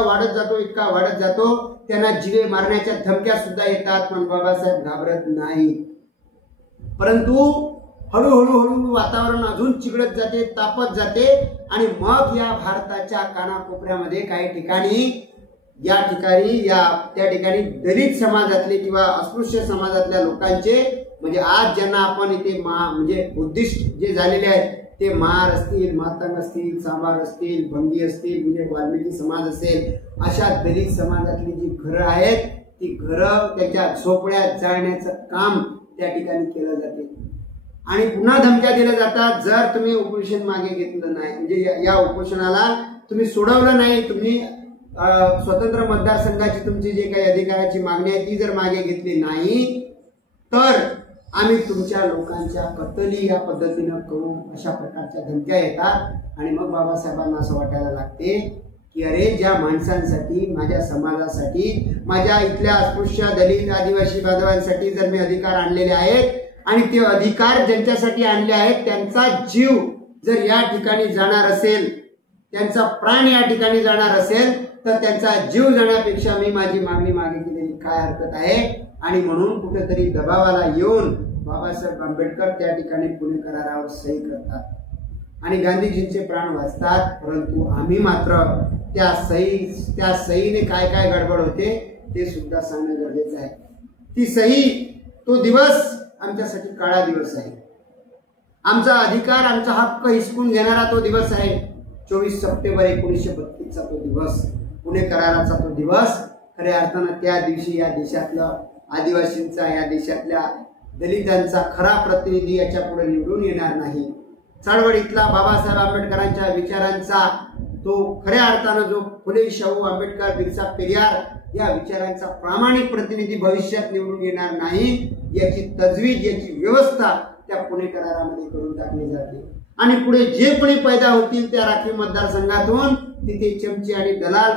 वाढत जातो त्यांना जीवे मारण्याच्या धमक्या सुद्धा येतात, पण बाबासाहेब घाबरत नाही. परंतु हळूहळू वातावरण अजून चिघळत जाते, तापत जाते आणि मग या भारताच्या कानाकोपऱ्यामध्ये काही ठिकाणी त्या ठिकाणी दलित समाजातले किंवा अस्पृश्य समाजातल्या लोकांचे म्हणजे आज ज्यांना आपण इथे म्हणजे बुद्धिस्ट जे झालेले आहेत ते महार असतील, मातंग असतील, सांबार असतील, भंगी असतील, म्हणजे वाल्मिकी समाज असेल, अशा दलित समाजातली जी घरं आहेत ती घरं त्याच्या झोपड्यात जाळण्याचं काम त्या ठिकाणी केलं जाते. आणि पुन्हा धमक्या दिल्या जातात, जर तुम्ही उपोषण मागे घेतलं नाही म्हणजे या उपोषणाला तुम्ही सोडवलं नाही, तुम्ही स्वतंत्र मतदारसंघाची तुमची जे काही अधिकाराची मागणी आहे ती जर मागे घेतली नाही तर आम्ही तुमच्या लोकांच्या कत्तली या पद्धतीनं करू, अशा प्रकारच्या धमक्या येतात। आणि मग बाबासाहेबांना असं वाटायला लागते की अरे, ज्या माणसांसाठी, माझ्या समाजासाठी, माझ्या इथल्या अस्पृश्य दलित आदिवासी बांधवांसाठी जर मी अधिकार आणलेले आहेत आणि ते अधिकार ज्यांच्यासाठी आणले आहेत त्यांचा जीव जर या ठिकाणी जाणार असेल, त्यांचा प्राण या ठिकाणी जाणार असेल तर त्यांचा जीव जाण्यापेक्षा मी माझी मागणी मागे केलेली काय हरकत आहे। आणि म्हणून कुठेतरी दबावाला येऊन बाबासाहेब आंबेडकर त्या ठिकाणी पुणे करारावर सही करतात आणि गांधीजींचे प्राण वाचतात। परंतु आम्ही मात्र त्या सहीने काय काय गडबड होते ते सुद्धा सांगणं गरजेचं आहे। ती सही, तो दिवस आमच्यासाठी काळा दिवस आहे। आमचा अधिकार, आमचा हक्क हिसकून घेणारा तो दिवस आहे। 24 सप्टेंबर 1932चा तो दिवस, पुणे कराराचा तो दिवस। खऱ्या अर्थानं त्या दिवशी या देशातल्या आदिवासींचा, या देशातल्या दलितांचा खरा प्रतिनिधी याच्या पुढे निवडून येणार नाही। चळवळीतला बाबासाहेब आंबेडकरांच्या विचारांचा तो खऱ्या अर्थानं जो फुले शाहू आंबेडकर बिरसा पेरियार या विचारांचा प्रामाणिक प्रतिनिधी भविष्यात निवडून येणार नाही, याची तजवीज, याची व्यवस्था त्या पुणे करारामध्ये करून टाकली जाते। आणि पुढे जे कोणी पैदा होतील त्या राखीव मतदारसंघातून तिथे चमचे आणि दलाल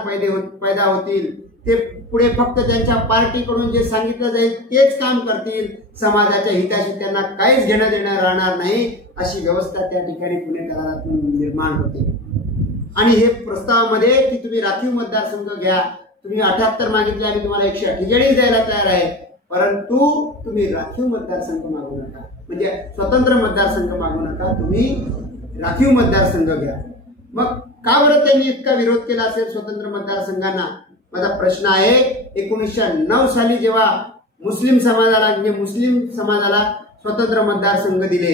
पैदा होतील। ते पुढे फक्त त्यांच्या पार्टीकडून जे सांगितलं जाईल तेच काम करतील, समाजाच्या हिताशी त्यांना काहीच घेणं देणं राहणार नाही, अशी व्यवस्था त्या ठिकाणी पुणे करारातून निर्माण होते। आणि हे प्रस्तावामध्ये की तुम्ही राखीव मतदारसंघ घ्या, तुम्ही 78 मागितले, आम्ही तुम्हाला 148 द्यायला तयार आहे, परंतु तुम्ही राखीव मतदारसंघ मागू नका, म्हणजे स्वतंत्र मतदारसंघ मागू नका, तुम्ही राखीव मतदारसंघ घ्या। मग का बरं त्यांनी इतका विरोध केला असेल स्वतंत्र मतदारसंघांना? माझा प्रश्न आहे, 1909 साली जेव्हा मुस्लिम समाजाला स्वतंत्र मतदारसंघ दिले,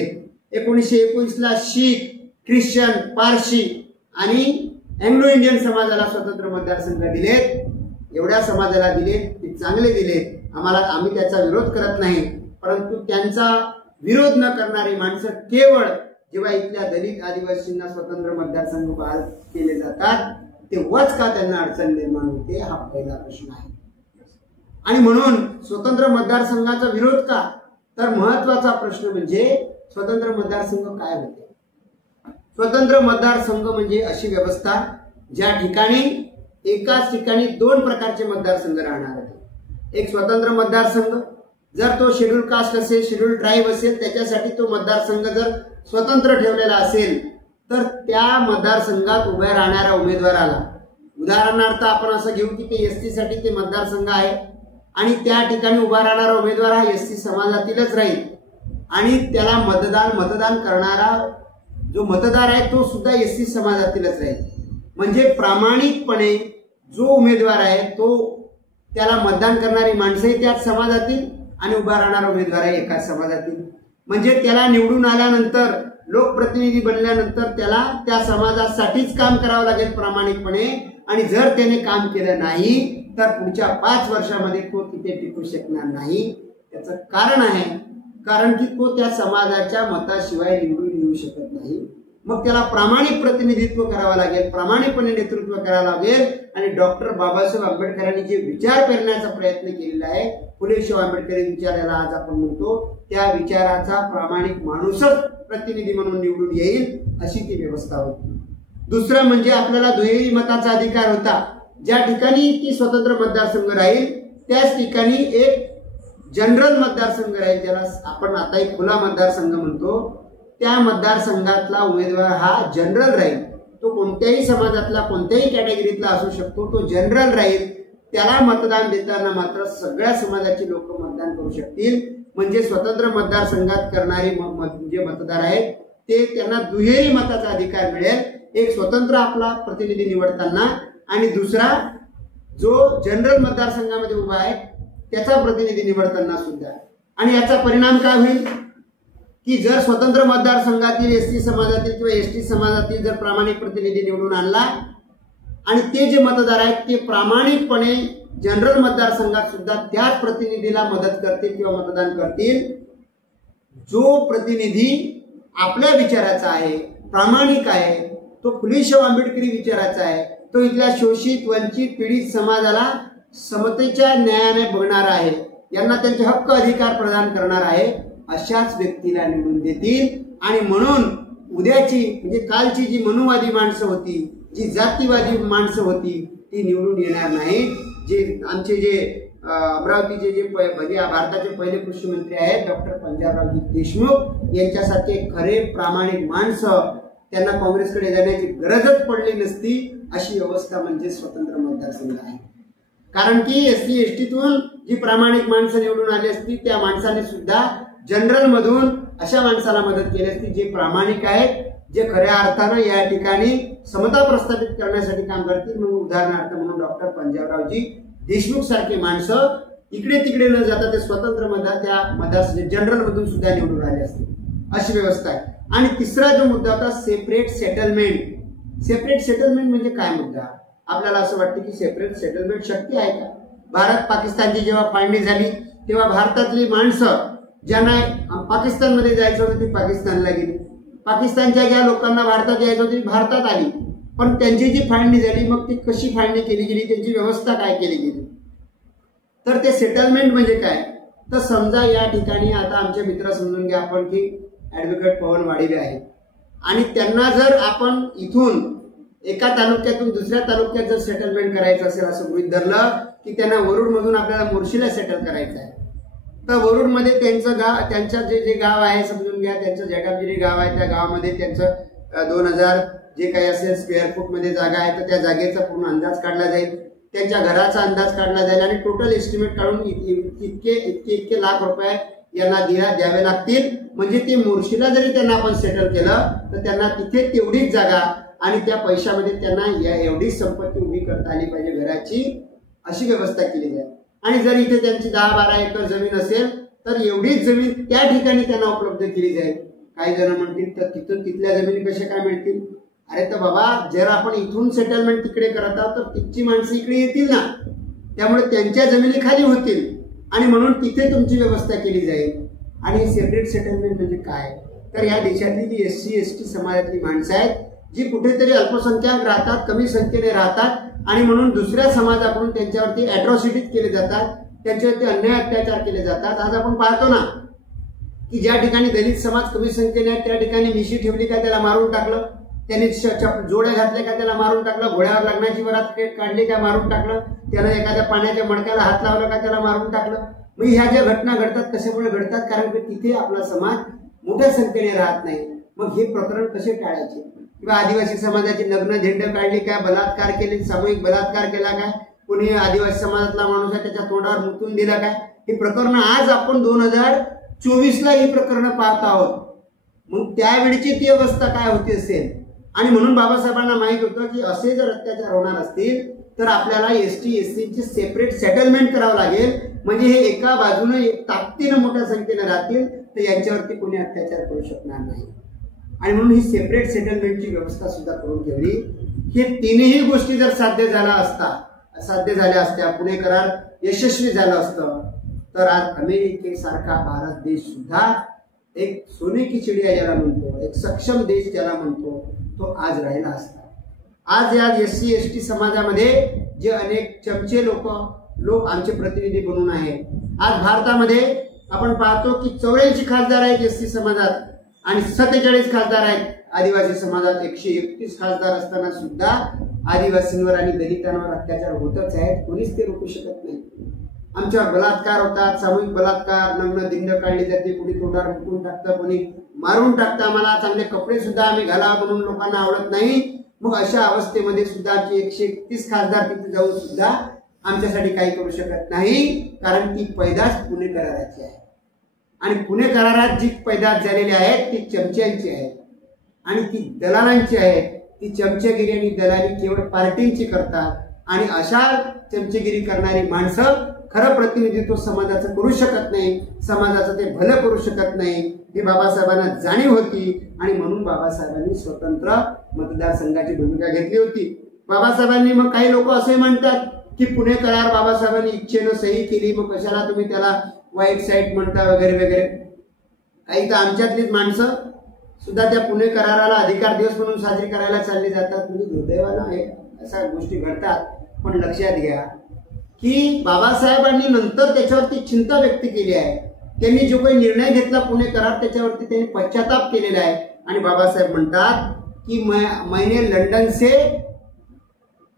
1919ला शीख, ख्रिश्चन, पारशी आणि अँग्लो इंडियन समाजाला स्वतंत्र मतदारसंघ दिलेत। एवढ्या समाजाला दिलेत, ते चांगले दिलेत, आम्ही त्याचा विरोध करत नाही, परंतु त्यांचा विरोध न करणारी माणसं केवळ जेव्हा इथल्या दलित आदिवासींना स्वतंत्र मतदारसंघ बहाल केले जातात तेव्हाच का त्यांना अडचण निर्माण होते, हा पहिला प्रश्न आहे। आणि म्हणून स्वतंत्र मतदारसंघाचा विरोध का? तर महत्वाचा प्रश्न म्हणजे स्वतंत्र मतदारसंघ काय होते? स्वतंत्र मतदारसंघ म्हणजे अशी व्यवस्था ज्या ठिकाणी एकाच ठिकाणी 2 प्रकारचे मतदारसंघ राहणार आहेत। एक स्वतंत्र मतदारसंघ, जर तो शेड्यूल कास्ट असेल, शेड्यूल ट्राईब असेल, त्याच्यासाठी तो मतदारसंघ जर स्वतंत्र ठेवलेला असेल तर त्या मतदारसंघात उभ्या राहणाऱ्या उमेदवाराला, उदाहरणार्थ आपण असं घेऊ की ते एसटी साठी ते मतदारसंघ आहे आणि त्या ठिकाणी उभा राहणारा उमेदवार हा एसटी समाजातीलच राहील आणि त्याला मतदान करणारा जो मतदार आहे तो सुद्धा एसटी समाजातीलच राहील। म्हणजे प्रामाणिकपणे जो उमेदवार आहे तो, त्याला मतदान करणारी माणसंही त्याच समाजातील आणि उभा राहणारा उमेदवार आहे एकाच समाजातील। म्हणजे त्याला निवडून आल्यानंतर, लोकप्रतिनिधी बनल्यानंतर त्याला त्या समाजासाठीच काम करावं लागेल प्रामाणिकपणे, आणि जर त्याने काम केलं नाही तर पुढच्या 5 वर्षामध्ये तो तिथे टिकू शकणार नाही। त्याचं कारण आहे, कारण की तो त्या समाजाच्या मताशिवाय निवडून येऊ शकत नाही। मग त्याला प्रामाणिक प्रतिनिधित्व करावं लागेल, प्रामाणिकपणे नेतृत्व करावं लागेल। आणि डॉक्टर बाबासाहेब आंबेडकरांनी जे विचार पेरण्याचा प्रयत्न केलेला आहे, फुले शाहू आंबेडकरी विचाराला आज आपण म्हणतो, त्या विचाराचा प्रामाणिक माणूसच प्रतिनिधी म्हणून निवडून येईल अशी ती व्यवस्था होती। दुसरं म्हणजे आपल्याला दुहेरी मताचा अधिकार होता। ज्या ठिकाणी की स्वतंत्र मतदारसंघ राहील त्याच ठिकाणी एक जनरल मतदारसंघ राहील, ज्याला आपण आता एक खुला मतदारसंघ म्हणतो। त्या मतदारसंघातला उमेदवार हा जनरल राहील, तो कोणत्याही समाजातला, कोणत्याही कॅटेगरीतला असू शकतो, तो जनरल राहील। त्याला मतदान देताना मात्र सगळ्या समाजाची लोक मतदान करू शकतील। म्हणजे स्वतंत्र मतदारसंघात करणारे जे मतदार आहेत ते त्यांना दुहेरी मताचा अधिकार मिळेल, एक स्वतंत्र आपला प्रतिनिधी निवडताना आणि दुसरा जो जनरल मतदारसंघामध्ये उभा आहे त्याचा प्रतिनिधी निवडताना सुद्धा। आणि याचा परिणाम काय होईल की जर स्वतंत्र मतदारसंघातील एसटी समाजातील किंवा एसटी समाजातील जर प्रामाणिक प्रतिनिधी निवडून आणला आणि ते जे मतदार आहेत ते प्रामाणिकपणे जनरल मतदारसंघात सुद्धा त्याच प्रतिनिधीला मदत करतील किंवा मतदान करतील, जो प्रतिनिधी आपल्या विचाराचा आहे, प्रामाणिक आहे, तो फुले शाहू आंबेडकरी विचाराचा आहे, तो इथल्या शोषित वंचित पीडित समाजाला समतेच्या न्यायाने बघणारा आहे, यांना त्यांचे हक्क अधिकार प्रदान करणार आहे, अशाच व्यक्तीला निवडून देतील. आणि म्हणून उद्याची म्हणजे कालची जी मनुवादी माणसं होती, जी जातीवादी माणसं होती, ती निवडून येणार नाहीत. जे आमचे जे अमरावतीचे जे भारताचे पहिले कृषी मंत्री आहेत डॉक्टर पंजाबरावजी देशमुख यांच्यासारखे खरे प्रामाणिक माणसं, त्यांना काँग्रेसकडे जाण्याची गरजच पडली नसती, अशी व्यवस्था म्हणजे स्वतंत्र मतदारसंघ आहे. कारण की SC STतून जी प्रामाणिक माणसं निवडून आली असती, त्या माणसाने सुद्धा जनरल मधून अशा माणसाला मदत केली असती जे प्रामाणिक आहेत, जे खऱ्या अर्थानं या ठिकाणी समता प्रस्थापित करण्यासाठी काम करतील. म्हणून उदाहरणार्थ म्हणून डॉक्टर पंजाबरावजी देशमुख सारखे माणसं इकडे तिकडे न जाता ते स्वतंत्र मतदार जनरल मधून सुद्धा निवडून आले असते, अशी व्यवस्था आहे. आणि तिसरा जो मुद्दा होता सेपरेट सेटलमेंट. सेपरेट सेटलमेंट म्हणजे काय मुद्दा? आपल्याला असं वाटतं की सेपरेट सेटलमेंट शक्य आहे का? भारत पाकिस्तानची जेव्हा फाळणी झाली तेव्हा भारतातली माणसं ज्यांना पाकिस्तानमध्ये जायचं होतं ती पाकिस्तानला गेली, पाकिस्तानच्या ज्या लोकांना भारतात यायचं होती भारतात आली. पण त्यांची जी फाळणी झाली मग ती कशी फाळणी केली गेली, त्यांची व्यवस्था काय केली गेली? तर ते सेटलमेंट म्हणजे काय? तर समजा या ठिकाणी आता आमचे मित्र समजून घ्या आपण की ॲडव्होकेट पवन वाडिवे आहेत आणि त्यांना जर आपण इथून एका तालुक्यातून दुसऱ्या तालुक्यात जर सेटलमेंट करायचं असेल असं गृहीत धरलं की त्यांना वरुडमधून आपल्याला मोर्शीला सेटल करायचं आहे, तर वरुडमध्ये त्यांचं गाव, त्यांचं जे गाव आहे समजून घ्या, त्यांचं जगाबगिरी गाव आहे, त्या गावामध्ये त्यांचं 2000 जे काही असेल स्क्वेअर फूट मध्ये जागा आहे, तर त्या जागेचा पूर्ण अंदाज काढला जाईल, त्यांच्या घराचा अंदाज काढला जाईल आणि टोटल एस्टिमेट काढून इतके लाख रुपये यांना द्यावे लागतील. म्हणजे ते मोर्शीला जरी त्यांना आपण सेटल केलं तर त्यांना तिथे तेवढीच जागा आणि त्या पैशामध्ये त्यांना एवढीच संपत्ती उभी करता आली पाहिजे घराची, अशी व्यवस्था केली जाईल. आणि जर इथे त्यांची 10-12 एकर जमीन असेल तर एवढीच जमीन त्या ठिकाणी त्यांना उपलब्ध केली जाईल. काही जण म्हणतील तर तिथून तिथल्या जमिनी कशा काय मिळतील? अरे तर बाबा, जर आपण इथून सेटलमेंट तिकडे करत आहोत तर तिथची माणसं इकडे येतील ना, त्यामुळे त्यांच्या जमिनी खाली होतील आणि म्हणून तिथे तुमची व्यवस्था केली जाईल. आणि सेपरेट सेटलमेंट म्हणजे काय? तर या देशातली जी SC ST समाजातली माणसं आहेत जी कुठेतरी अल्पसंख्याक राहतात, कमी संख्येने राहतात आणि म्हणून दुसऱ्या समाजाकडून त्यांच्यावरती ॲट्रॉसिटीज केले जातात, त्यांच्यावरती अन्याय अत्याचार केले जातात. आज आपण पाहतो ना की ज्या ठिकाणी दलित समाज कमी संख्येने आहे त्या ठिकाणी मिशी ठेवली का त्याला मारून टाकलं, त्यांनी जोड्या घातल्या का त्याला मारून टाकलं, घोड्यावर लग्नाची वरात काढली का मारून टाकलं, त्याला एखाद्या पाण्याच्या मडक्याला हात लावला का त्याला मारून टाकलं. मग ह्या ज्या घटना घडतात कशामुळे घडतात? कारण की तिथे आपला समाज मोठ्या संख्येने राहत नाही. मग हे प्रकरण कसे टाळायचे? किंवा आदिवासी समाजाची लग्न झेंड काढली काय, बलात्कार केले, सामूहिक बलात्कार केला काय, कोणी आदिवासी समाजातला माणूस आहे त्याच्या तोंडावर मुतून दिला काय, ही प्रकरण आज आपण 2024ला ही प्रकरण पाहत आहोत. मग त्यावेळची ती अवस्था काय होती असेल? आणि म्हणून बाबासाहेबांना माहित होतं की असे जर अत्याचार होणार असतील तर आपल्याला ST SCचे सेपरेट सेटलमेंट करावं लागेल. म्हणजे हे एका बाजूने ताकदीनं मोठ्या संख्येने राहतील तर यांच्यावरती कोणी अत्याचार करू शकणार नाही. आणि म्हणून ही सेपरेट सेटलमेंटची व्यवस्था सुद्धा करून ठेवली. हे तीनही गोष्टी जर साध्य झाल्या असत्या, पुणे करार यशस्वी झालं असतं तर आज अमेरिकेसारखा भारत देश सुद्धा एक सोने की चिडिया ज्याला म्हणतो, एक सक्षम देश ज्याला म्हणतो, तो आज राहिला असता. आज या SC ST समाजामध्ये जे अनेक चमचे लोक आमचे प्रतिनिधी बनून आहेत. आज भारतामध्ये आपण पाहतो की 84 खासदार आहेत SC समाजात आणि 47 खासदार आहेत आदिवासी समाजात. 131 खासदार असताना सुद्धा आदिवासींवर आणि दलितांवर अत्याचार होतच आहेत. कोणीच ते रोखू शकत नाही. आमच्यावर बलात्कार होतात, सामूहिक बलात्कार, नग्न धिंड काढली जाते, कोणी तोंडावर मुकून टाकतं, कोणी मारून टाकतं. आम्हाला चांगले कपडे सुद्धा आम्ही घालावं म्हणून लोकांना आवडत नाही. मग अशा अवस्थेमध्ये सुद्धा 131 खासदार तिथे जाऊन सुद्धा आमच्यासाठी काही करू शकत नाही. कारण ती पैदास पुणे कराराची आहे आणि पुणे करारात जी पैदास झालेली आहेत ती चमच्यांची आहे आणि ती दलालांची आहे. ती चमचेगिरी आणि दलाली केवळ पार्टींची करतात आणि अशा चमचेगिरी करणारी माणसं खरं प्रतिनिधित्व समाजाचं करू शकत नाही, समाजाचं ते भलं करू शकत नाही. ही बाबासाहेबांना जाणीव होती आणि म्हणून बाबासाहेबांनी स्वतंत्र मतदारसंघाची भूमिका घेतली होती. बाबासाहेबांनी, मग काही लोक असे म्हणतात की पुणे करार बाबासाहेबांनी इच्छेनं सही केली, मग कशाला तुम्ही त्याला वाईट साईट म्हणता वगैरे वगैरे. काही तर आमच्यातलीच माणसं सुद्धा त्या पुणे कराराला अधिकार दिवस म्हणून साजरी करायला चालले जातात. म्हणजे दुर्दैवानं हे अशा गोष्टी घडतात. पण लक्षात घ्या की बाबासाहेबांनी नंतर त्याच्यावरती चिंता व्यक्त केली आहे. त्यांनी जो काही निर्णय घेतला पुणे करार त्याच्यावरती त्यांनी पश्चाताप केलेला आहे. आणि बाबासाहेब म्हणतात कि मैंने लंदन से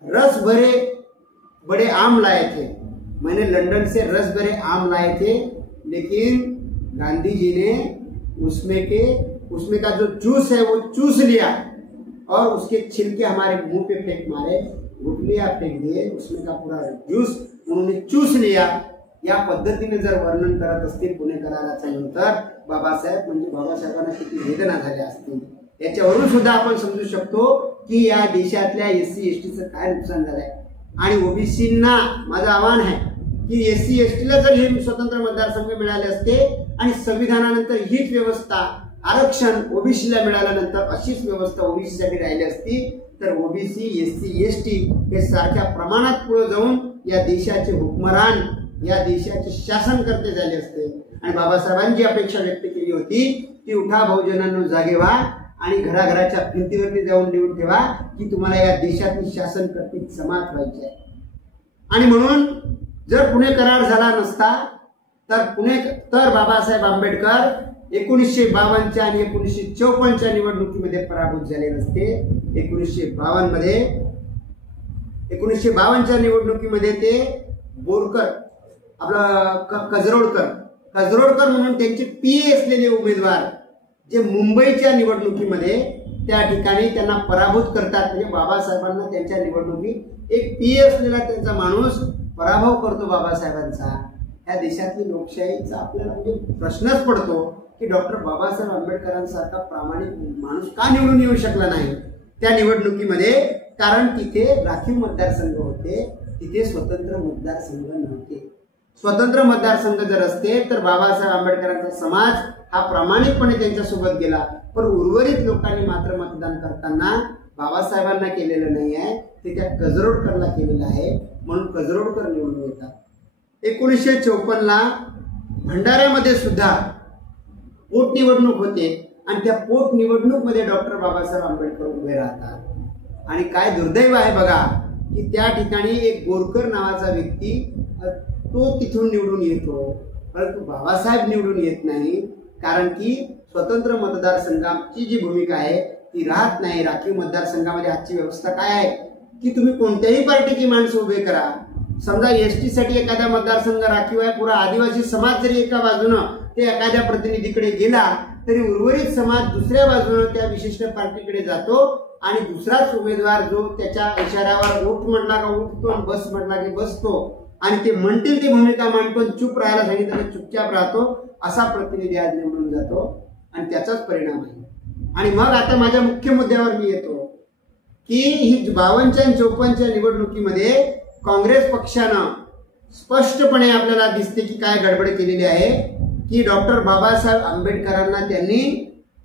रस भरे बड़े आम लाए थे, मैंने लंदन से रस भरे आम लाए थे, लेकिन गांधी जी ने उसमें का जो जूस है वो चूस लिया और उसके छिलके हमारे मुंह पे फेंक मारे, गुटलियां फेंक दिए, उसमें का पूरा जूस उन्होंने चूस लिया. या पद्धतीने जर वर्णन करत असतील पुणे कराराच्या नंतर बाबासाहेब म्हणजे बाबासाहेबांना किती वेदना झाल्या असतील. याच्यावरून सुद्धा आपण समजू शकतो की या देशातल्या SC STचं काय नुकसान झालंय. आणि ओबीसींना माझं आव्हान आहे की SC STला जर हे स्वतंत्र मतदारसंघ मिळाले असते आणि संविधानानंतर हीच व्यवस्था आरक्षण ओबीसीला मिळाल्यानंतर अशीच व्यवस्था ओबीसीसाठी राहिली असती तर ओबीसी SC ST हे सारख्या प्रमाणात पुढे जाऊन या देशाचे हुकमरान या देशाचे शासनकर्ते झाले असते. आणि बाबासाहेबांची अपेक्षा व्यक्त केली होती की उठा बहुजनांनो जागे व्हा आणि घराघराच्या भिंतीवरती जाऊन लिहून ठेवा की तुम्हाला या देशातील शासनकर्ते जमात व्हायची आहे. आणि म्हणून जर पुणे करार झाला नसता तर बाबासाहेब आंबेडकर 1952च्या आणि 1954च्या निवडणुकीमध्ये पराभूत झाले नसते. 1952च्या निवडणुकीमध्ये ते बोरकर आपला कजरोडकर म्हणून त्यांचे PA असलेले उमेदवार जे मुंबईच्या निवडणुकीमध्ये त्या ठिकाणी त्यांना पराभूत करतात. म्हणजे बाबासाहेबांना त्यांच्या निवडणुकीत एक PA असलेला त्यांचा माणूस पराभव करतो बाबासाहेबांचा. या देशातली लोकशाहीचा आपल्याला म्हणजे प्रश्नच पडतो की डॉक्टर बाबासाहेब आंबेडकरांसारखा प्रामाणिक माणूस का निवडून येऊ शकला नाही त्या निवडणुकीमध्ये. कारण तिथे राखीव मतदारसंघ होते, तिथे स्वतंत्र मतदारसंघ नव्हते. स्वतंत्र मतदारसंघ जर असते तर बाबासाहेब आंबेडकरांचा समाज हा प्रामाणिकपणे त्यांच्यासोबत गेला. पण उर्वरित लोकांनी मात्र मतदान करताना बाबासाहेबांना केलेलं नाही आहे, ते त्या कजरोडकरला केलेलं आहे. म्हणून कजरोडकर निवडून येतात. 1954ला भंडाऱ्यामध्ये सुद्धा पोटनिवडणूक होते आणि त्या पोटनिवडणूकमध्ये डॉक्टर बाबासाहेब आंबेडकर उभे राहतात. आणि काय दुर्दैव आहे बघा की त्या ठिकाणी एक बोरकर नावाचा व्यक्ती तो तिथून निवडून येतो, परंतु बाबासाहेब निवडून येत नाही. कारण की स्वतंत्र मतदारसंघाची जी भूमिका आहे ती राहत नाही. राखीव मतदारसंघामध्ये आजची व्यवस्था काय आहे की तुम्ही कोणत्याही पार्टीची माणसं उभे करा. समजा ST साठी एखादा मतदारसंघ राखीव आहे, पुरा आदिवासी समाज जरी एका बाजूनं ते एखाद्या प्रतिनिधीकडे गेला तरी उर्वरित समाज दुसऱ्या बाजूनं त्या विशिष्ट पार्टीकडे जातो आणि दुसराच उमेदवार जो त्याच्या इशाऱ्यावर उठ म्हटला का उठतो, बस म्हटला की बसतो आणि ते म्हणतील ती भूमिका मांडतो, चूप राहायला सांगितलं तर चुपचाप राहतो. असा प्रतिनिधी आज निवडून जातो आणि त्याचाच परिणाम आहे. आणि मग आता माझ्या मुख्य मुद्द्यावर मी येतो की ही 52च्या आणि 54च्या निवडणुकीमध्ये काँग्रेस पक्षानं स्पष्टपणे आपल्याला दिसते की काय गडबड केलेली आहे की डॉक्टर बाबासाहेब आंबेडकरांना त्यांनी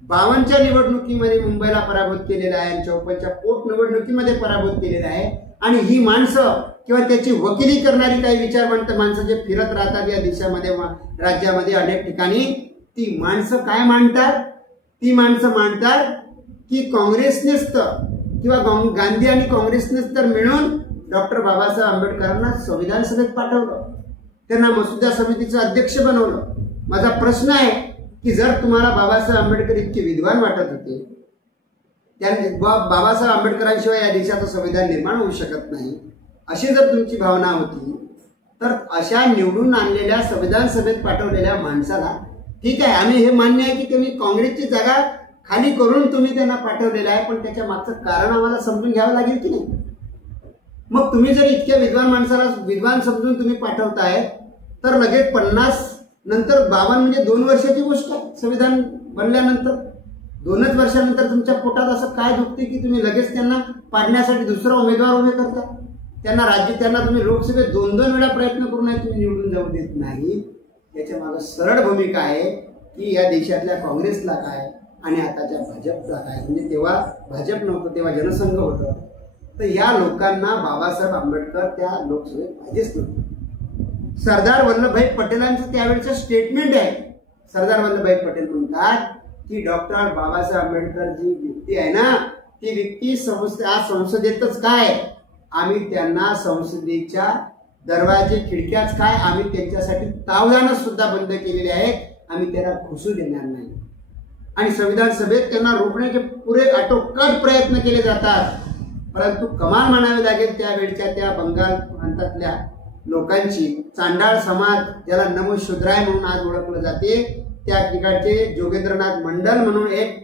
52च्या निवडणुकीमध्ये मुंबईला पराभूत केलेला आहे आणि 54च्या पोटनिवडणुकीमध्ये पराभूत केलेला आहे. आणि ही माणसं किंवा त्याची वकिली करणारी काही विचारवंत माणसं जे फिरत राहतात या देशामध्ये राज्यामध्ये अनेक ठिकाणी, ती माणसं काय मांडतात? ती माणसं मांडतात की काँग्रेसनेच किंवा गांधी आणि काँग्रेसनेच तर मिळून डॉक्टर बाबासाहेब आंबेडकरांना संविधान सभेत पाठवलं, त्यांना मसुदा समितीचं अध्यक्ष बनवलं. माझा प्रश्न आहे की जर तुम्हाला बाबासाहेब आंबेडकर इतके विद्वान वाटत होते, बाबासाहेब आंबेडकरांशिवाय या देशाचं संविधान निर्माण होऊ शकत नाही अशी जर तुमची भावना होती तर अशा निवडून आणलेल्या संविधान सभेत पाठवलेल्या माणसाला, ठीक आहे आम्ही हे मान्य आहे की तुम्ही काँग्रेसची जागा खाली करून तुम्ही त्यांना पाठवलेलं आहे, पण त्याच्या मागचं कारण आम्हाला समजून घ्यावं लागेल की नाही. मग तुम्ही जर इतक्या विद्वान माणसाला विद्वान समजून तुम्ही पाठवताय तर लगेच 50 नंतर 52 म्हणजे 2 वर्षाची गोष्ट आहे. संविधान बनल्यानंतर 2च वर्षानंतर तुमच्या पोटात असं काय दुखते की तुम्ही लगेच त्यांना पाडण्यासाठी दुसरा उमेदवार उभे करता. त्यांना तुम्ही लोकसभेत 2-2 वेळा प्रयत्न करून तुम्ही निवडून जाऊ देत नाही. याच्या मागे सरळ भूमिका आहे की या देशातल्या काँग्रेसला काय आणि आताच्या भाजपला काय. म्हणजे तेव्हा भाजप नव्हतं, तेव्हा जनसंघ होतं. तर या लोकांना बाबासाहेब आंबेडकर त्या लोकसभेत पाहिजेच नव्हते. सरदार वल्लभभाई पटेलांचं त्यावेळेचं स्टेटमेंट आहे. सरदार वल्लभभाई पटेल म्हणतात की डॉक्टर बाबासाहेब आंबेडकर जी व्यक्ती आहे ना, ती व्यक्ती आज संसदेतच काय, आम्ही त्यांना संसदेच्या दरवाजे खिडक्याच काय, आम्ही त्यांच्यासाठी तावदानं सुद्धा बंद केलेले आहेत. आम्ही त्यांना घुसू देणार नाही. आणि संविधान सभेत त्यांना रोखण्याचे पुरे आटोकाट प्रयत्न केले जातात. परंतु कमाल म्हणावे लागेल त्यावेळच्या त्या बंगाल प्रांतातल्या लोकांची, चांडाळ समाज ज्याला नमशूद्राय म्हणून आज ओळखलं जाते, त्या ठिकाणचे जोगेंद्रनाथ मंडल म्हणून एक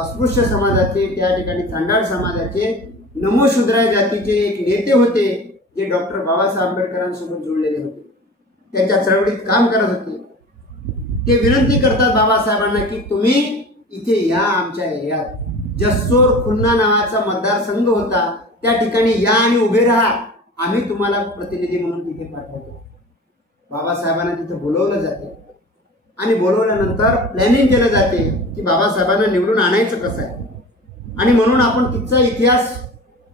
अस्पृश्य समाजाचे, त्या ठिकाणी चांडाळ समाजाचे नमशूद्राय जातीचे एक नेते होते, जे डॉक्टर बाबासाहेब आंबेडकरांसोबत जोडलेले होते, त्यांच्या चळवळीत काम करत होते. ते विनंती करतात बाबासाहेबांना की तुम्ही इथे या, आमच्या एरियात जसोर खुलना नावाचा मतदारसंघ होता, त्या ठिकाणी या आणि उभे राहा, आम्ही तुम्हाला प्रतिनिधी म्हणून तिथे पाठवतो. बाबासाहेबांना तिथे बोलवलं जाते आणि बोलवल्यानंतर प्लॅनिंग केलं जाते की बाबासाहेबांना निवडून आणायचं कसं आहे. आणि म्हणून आपण तिथचा इतिहास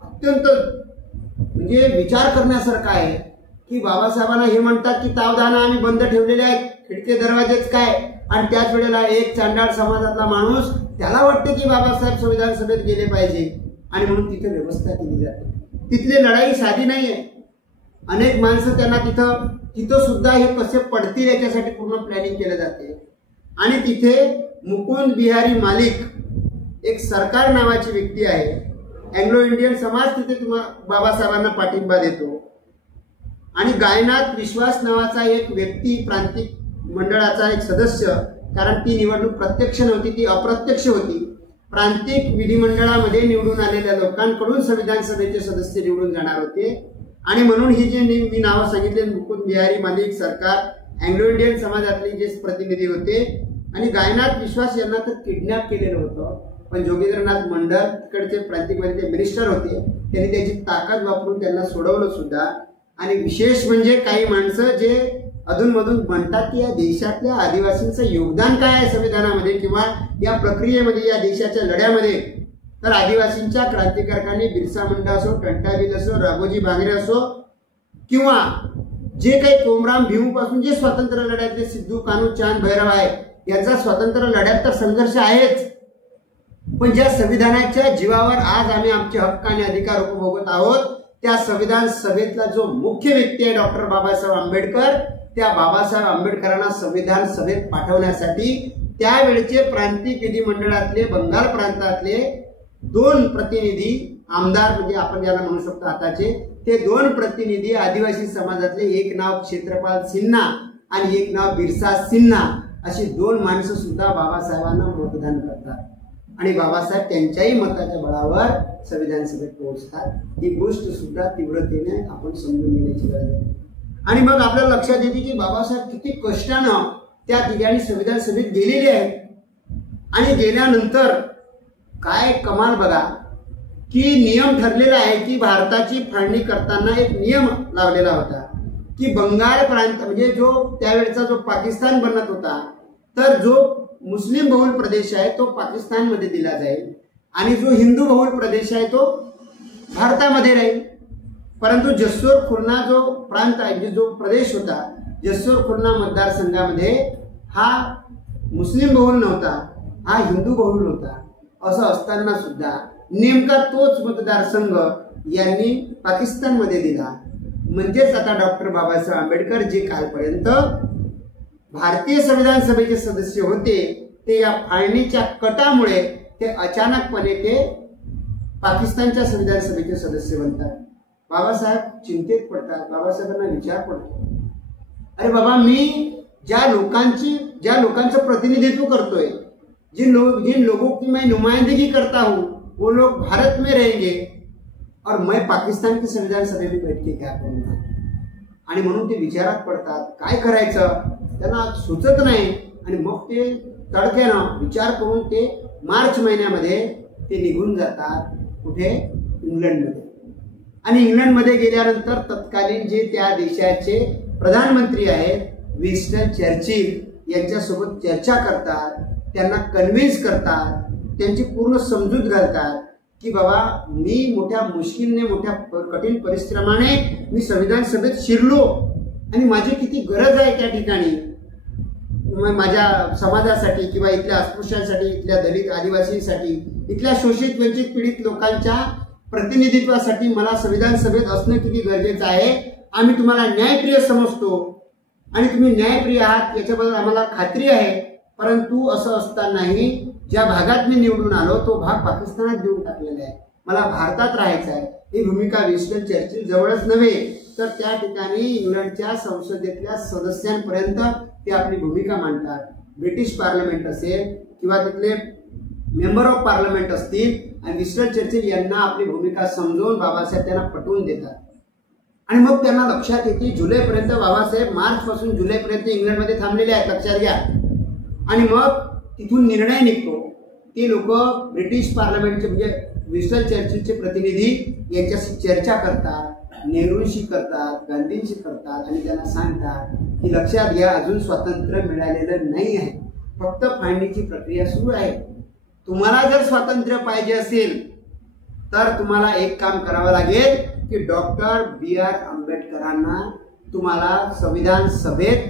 अत्यंत म्हणजे विचार करण्यासारखा आहे की बाबासाहेबांना हे म्हणतात की तावदाना आम्ही बंद ठेवलेले आहेत, खिडके दरवाजेच काय. आणि त्याच वेळेला एक चांडाळ समाजातला माणूस, त्याला वाटते की बाबासाहेब संविधान सभेत गेले पाहिजे आणि म्हणून तिथे व्यवस्था केली जाते. तिथली लढाई साधी नाहीये. अनेक माणसं त्यांना तिथं सुद्धा हे कसे पडतील याच्यासाठी पूर्ण प्लॅनिंग केलं जाते. आणि तिथे मुकुंद बिहारी मालिक एक सरकार नावाची व्यक्ती आहे, अँग्लो इंडियन समाज तिथे बाबासाहेबांना पाठिंबा देतो. आणि गायनाथ विश्वास नावाचा एक व्यक्ती, प्रांतिक मंडळाचा एक सदस्य, कारण ती निवडणूक प्रत्यक्ष नव्हती, ती अप्रत्यक्ष होती, प्रांतिक विधिमंडळामध्ये निवडून आलेल्या लोकांकडून संविधान सभेचे सदस्य निवडून जाणार होते. आणि म्हणून ही जी मी नावं सांगितले, मुकुंद बिहारी मालिक, सरकार, अँग्लो इंडियन समाजातले जे प्रतिनिधी होते, आणि गायनाथ विश्वास यांना तर किडनॅप केलेलं होतं. पण जोगेंद्रनाथ मंडल तिकडचे प्रांतिकमध्ये ते मिनिस्टर होते, त्यांनी त्याची ताकद वापरून त्यांना सोडवलं सुद्धा. आणि विशेष म्हणजे काही माणसं जे अधूनमधून म्हणतात की या देशातल्या आदिवासींचं योगदान काय आहे संविधानामध्ये किंवा या प्रक्रियेमध्ये, या देशाच्या लढ्यामध्ये, तर आदिवासींच्या क्रांतिकारकांनी बिरसा मुंडा असो, टंटाबिल असो, राघोजी भांगरे असो, किंवा जे काही कोमराम भीमूपासून जे स्वातंत्र्य लढ्यातले सिद्धू कान्हू चांद भैरव आहे, यांचा स्वातंत्र्य लढ्यात तर संघर्ष आहेच. पण ज्या संविधानाच्या जीवावर आज आम्ही आमचे हक्क आणि अधिकार उपभोगत आहोत, त्या संविधान सभेतला जो मुख्य व्यक्ती आहे डॉक्टर बाबासाहेब आंबेडकर, त्या बाबासाहेब आंबेडकरांना संविधान सभेत पाठवण्यासाठी त्यावेळचे प्रांतिक विधिमंडळातले बंगाल प्रांतातले 2 प्रतिनिधी आमदार, म्हणजे आपण ज्याला म्हणू शकतो आताचे, ते 2 प्रतिनिधी आदिवासी समाजातले, एक नाव क्षेत्रपाल सिन्हा आणि एक नाव बिरसा सिन्हा, अशी 2 माणसं सुद्धा बाबासाहेबांना मतदान करतात. आणि बाबासाहेब त्यांच्याही मताच्या बळावर संविधान सभेत पोहोचतात. ही गोष्ट सुद्धा तीव्रतेने आपण समजून घेण्याची गरज आहे. आणि मग आपल्याला लक्षात येते की बाबासाहेब किती कष्टानं त्या ठिकाणी संविधान सभेत गेलेले आहेत. आणि गेल्यानंतर काय कमाल बघा की नियम ठरलेला आहे की भारताची फाळणी करताना एक नियम लावलेला होता की बंगाल प्रांत म्हणजे जो त्यावेळेचा जो पाकिस्तान बनत होता, तर जो मुस्लिम बहुल प्रदेश आहे तो पाकिस्तानमध्ये दिला जाईल आणि जो हिंदू बहुल प्रदेश आहे तो भारतामध्ये राहील. परंतु जसोर खुलना जो प्रांत आहे, जो प्रदेश होता, जसोर खुलना मतदारसंघामध्ये हा मुस्लिम बहुल नव्हता, हा हिंदू बहुल होता. असं असताना सुद्धा नेमका तोच मतदारसंघ यांनी पाकिस्तानमध्ये दिला. म्हणजेच आता डॉक्टर बाबासाहेब आंबेडकर जे कालपर्यंत भारतीय संविधान सभेचे सदस्य होते, ते या फाळणीच्या कटामुळे ते अचानकपणे ते पाकिस्तानच्या संविधान सभेचे सदस्य बनतात. बाबासाहेब चिंतेत पडतात. बाबासाहेबांना विचार पडतो, अरे बाबा, मी ज्या लोकांचं प्रतिनिधित्व करतोय, जिन लोगों की मैं नुमाइंदगी करता हूं, वो लोग भारत में रहेंगे और मैं पाकिस्तान की संविधान सभा में बैठ के क्या करूंगा. आणि म्हणून ते विचारात पडतात, काय करायचं त्यांना सुचत नाही. आणि मग ते तडक्यानं विचार करून ते मार्च महिन्यामध्ये ते निघून जातात. कुठे? इंग्लंडमध्ये. आणि इंग्लंडमध्ये गेल्यानंतर तत्कालीन जे त्या देशाचे प्रधानमंत्री आहेत विन्स्टन चर्चिल यांच्यासोबत चर्चा करतात, त्यांना कन्व्हिन्स करतात, त्यांची पूर्ण समजूत घालतात की बाबा, मी मोठ्या मुश्किलने, मोठ्या कठीण परिश्रमाने मी संविधान सभेत शिरलो आणि माझी किती गरज आहे त्या ठिकाणी. माझ्या समाजासाठी किंवा इथल्या अस्पृश्यांसाठी, इथल्या दलित आदिवासींसाठी, इथल्या शोषित वंचित पीडित लोकांच्या प्रतिनिधित्वासाठी मला संविधान सभेत असणं किती गरजेचं आहे. आम्ही तुम्हाला न्यायप्रिय समजतो आणि तुम्ही न्यायप्रिय आहात याच्याबद्दल आम्हाला खात्री आहे. परंतु असं असतानाही ज्या भागात मी निवडून आलो तो भाग पाकिस्तानात देऊन टाकलेला आहे. मला भारतात राहायचं आहे. ही भूमिका विन्स्टन चर्चिल जवळच नव्हे तर त्या ठिकाणी इंग्लंडच्या संसदेतल्या सदस्यांपर्यंत ते आपली भूमिका मांडतात. ब्रिटिश पार्लमेंट असेल किंवा तिथले मेंबर ऑफ पार्लमेंट असतील आणि विन्स्टन चर्चिल यांना आपली भूमिका समजून बाबासाहेब त्यांना पटवून देतात. आणि मग त्यांना लक्षात येते जुलैपर्यंत बाबासाहेब मार्च पासून जुलैपर्यंत इंग्लंडमध्ये थांबलेले आहेत, लक्षात घ्या. आणि मग तिथून निर्णय निघतो. ते लोक ब्रिटिश पार्लमेंटचे म्हणजे विन्स्टन चर्चिलचे प्रतिनिधी यांच्याशी चर्चा करतात, नेहरूंशी करतात, गांधींशी करतात आणि त्यांना सांगतात की लक्षात घ्या अजून स्वातंत्र्य मिळालेलं नाही आहे, फक्त फाळणीची प्रक्रिया सुरू आहे. तुम्हाला जर स्वातंत्र्य पाहिजे असेल तर तुम्हाला एक काम करावं लागेल की डॉक्टर B.R. आंबेडकरांना तुम्हाला संविधान सभेत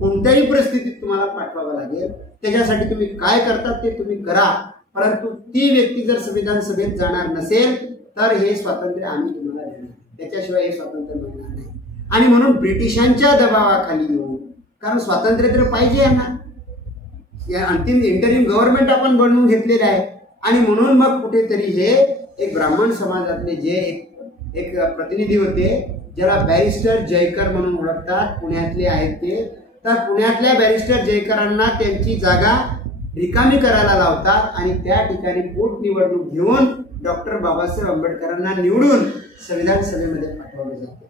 कोणत्याही परिस्थितीत तुम्हाला पाठवावं लागेल. त्याच्यासाठी तुम्ही काय करतात ते तुम्ही करा, परंतु ती व्यक्ती जर संविधान सभेत जाणार नसेल तर हे स्वातंत्र्य आम्ही तुम्हाला देणार, त्याच्याशिवाय हे स्वातंत्र्य मिळणार नाही. आणि म्हणून ब्रिटिशांच्या दबावाखाली येऊन, कारण स्वातंत्र्य तर पाहिजे यांना, या अंतिम इंटरिम गव्हर्नमेंट आपण बनवून घेतलेलं आहे. आणि म्हणून मग कुठेतरी हे एक ब्राह्मण समाजातले जे एक प्रतिनिधी होते ज्याला बॅरिस्टर जयकर म्हणून ओळखतात, पुण्यातले आहेत ते, तर पुण्यातल्या बॅरिस्टर जयकरांना त्यांची जागा रिकामी करायला लावतात आणि त्या ठिकाणी पोटनिवडणूक घेऊन डॉक्टर बाबासाहेब आंबेडकरांना निवडून संविधान सभेमध्ये पाठवले जाते.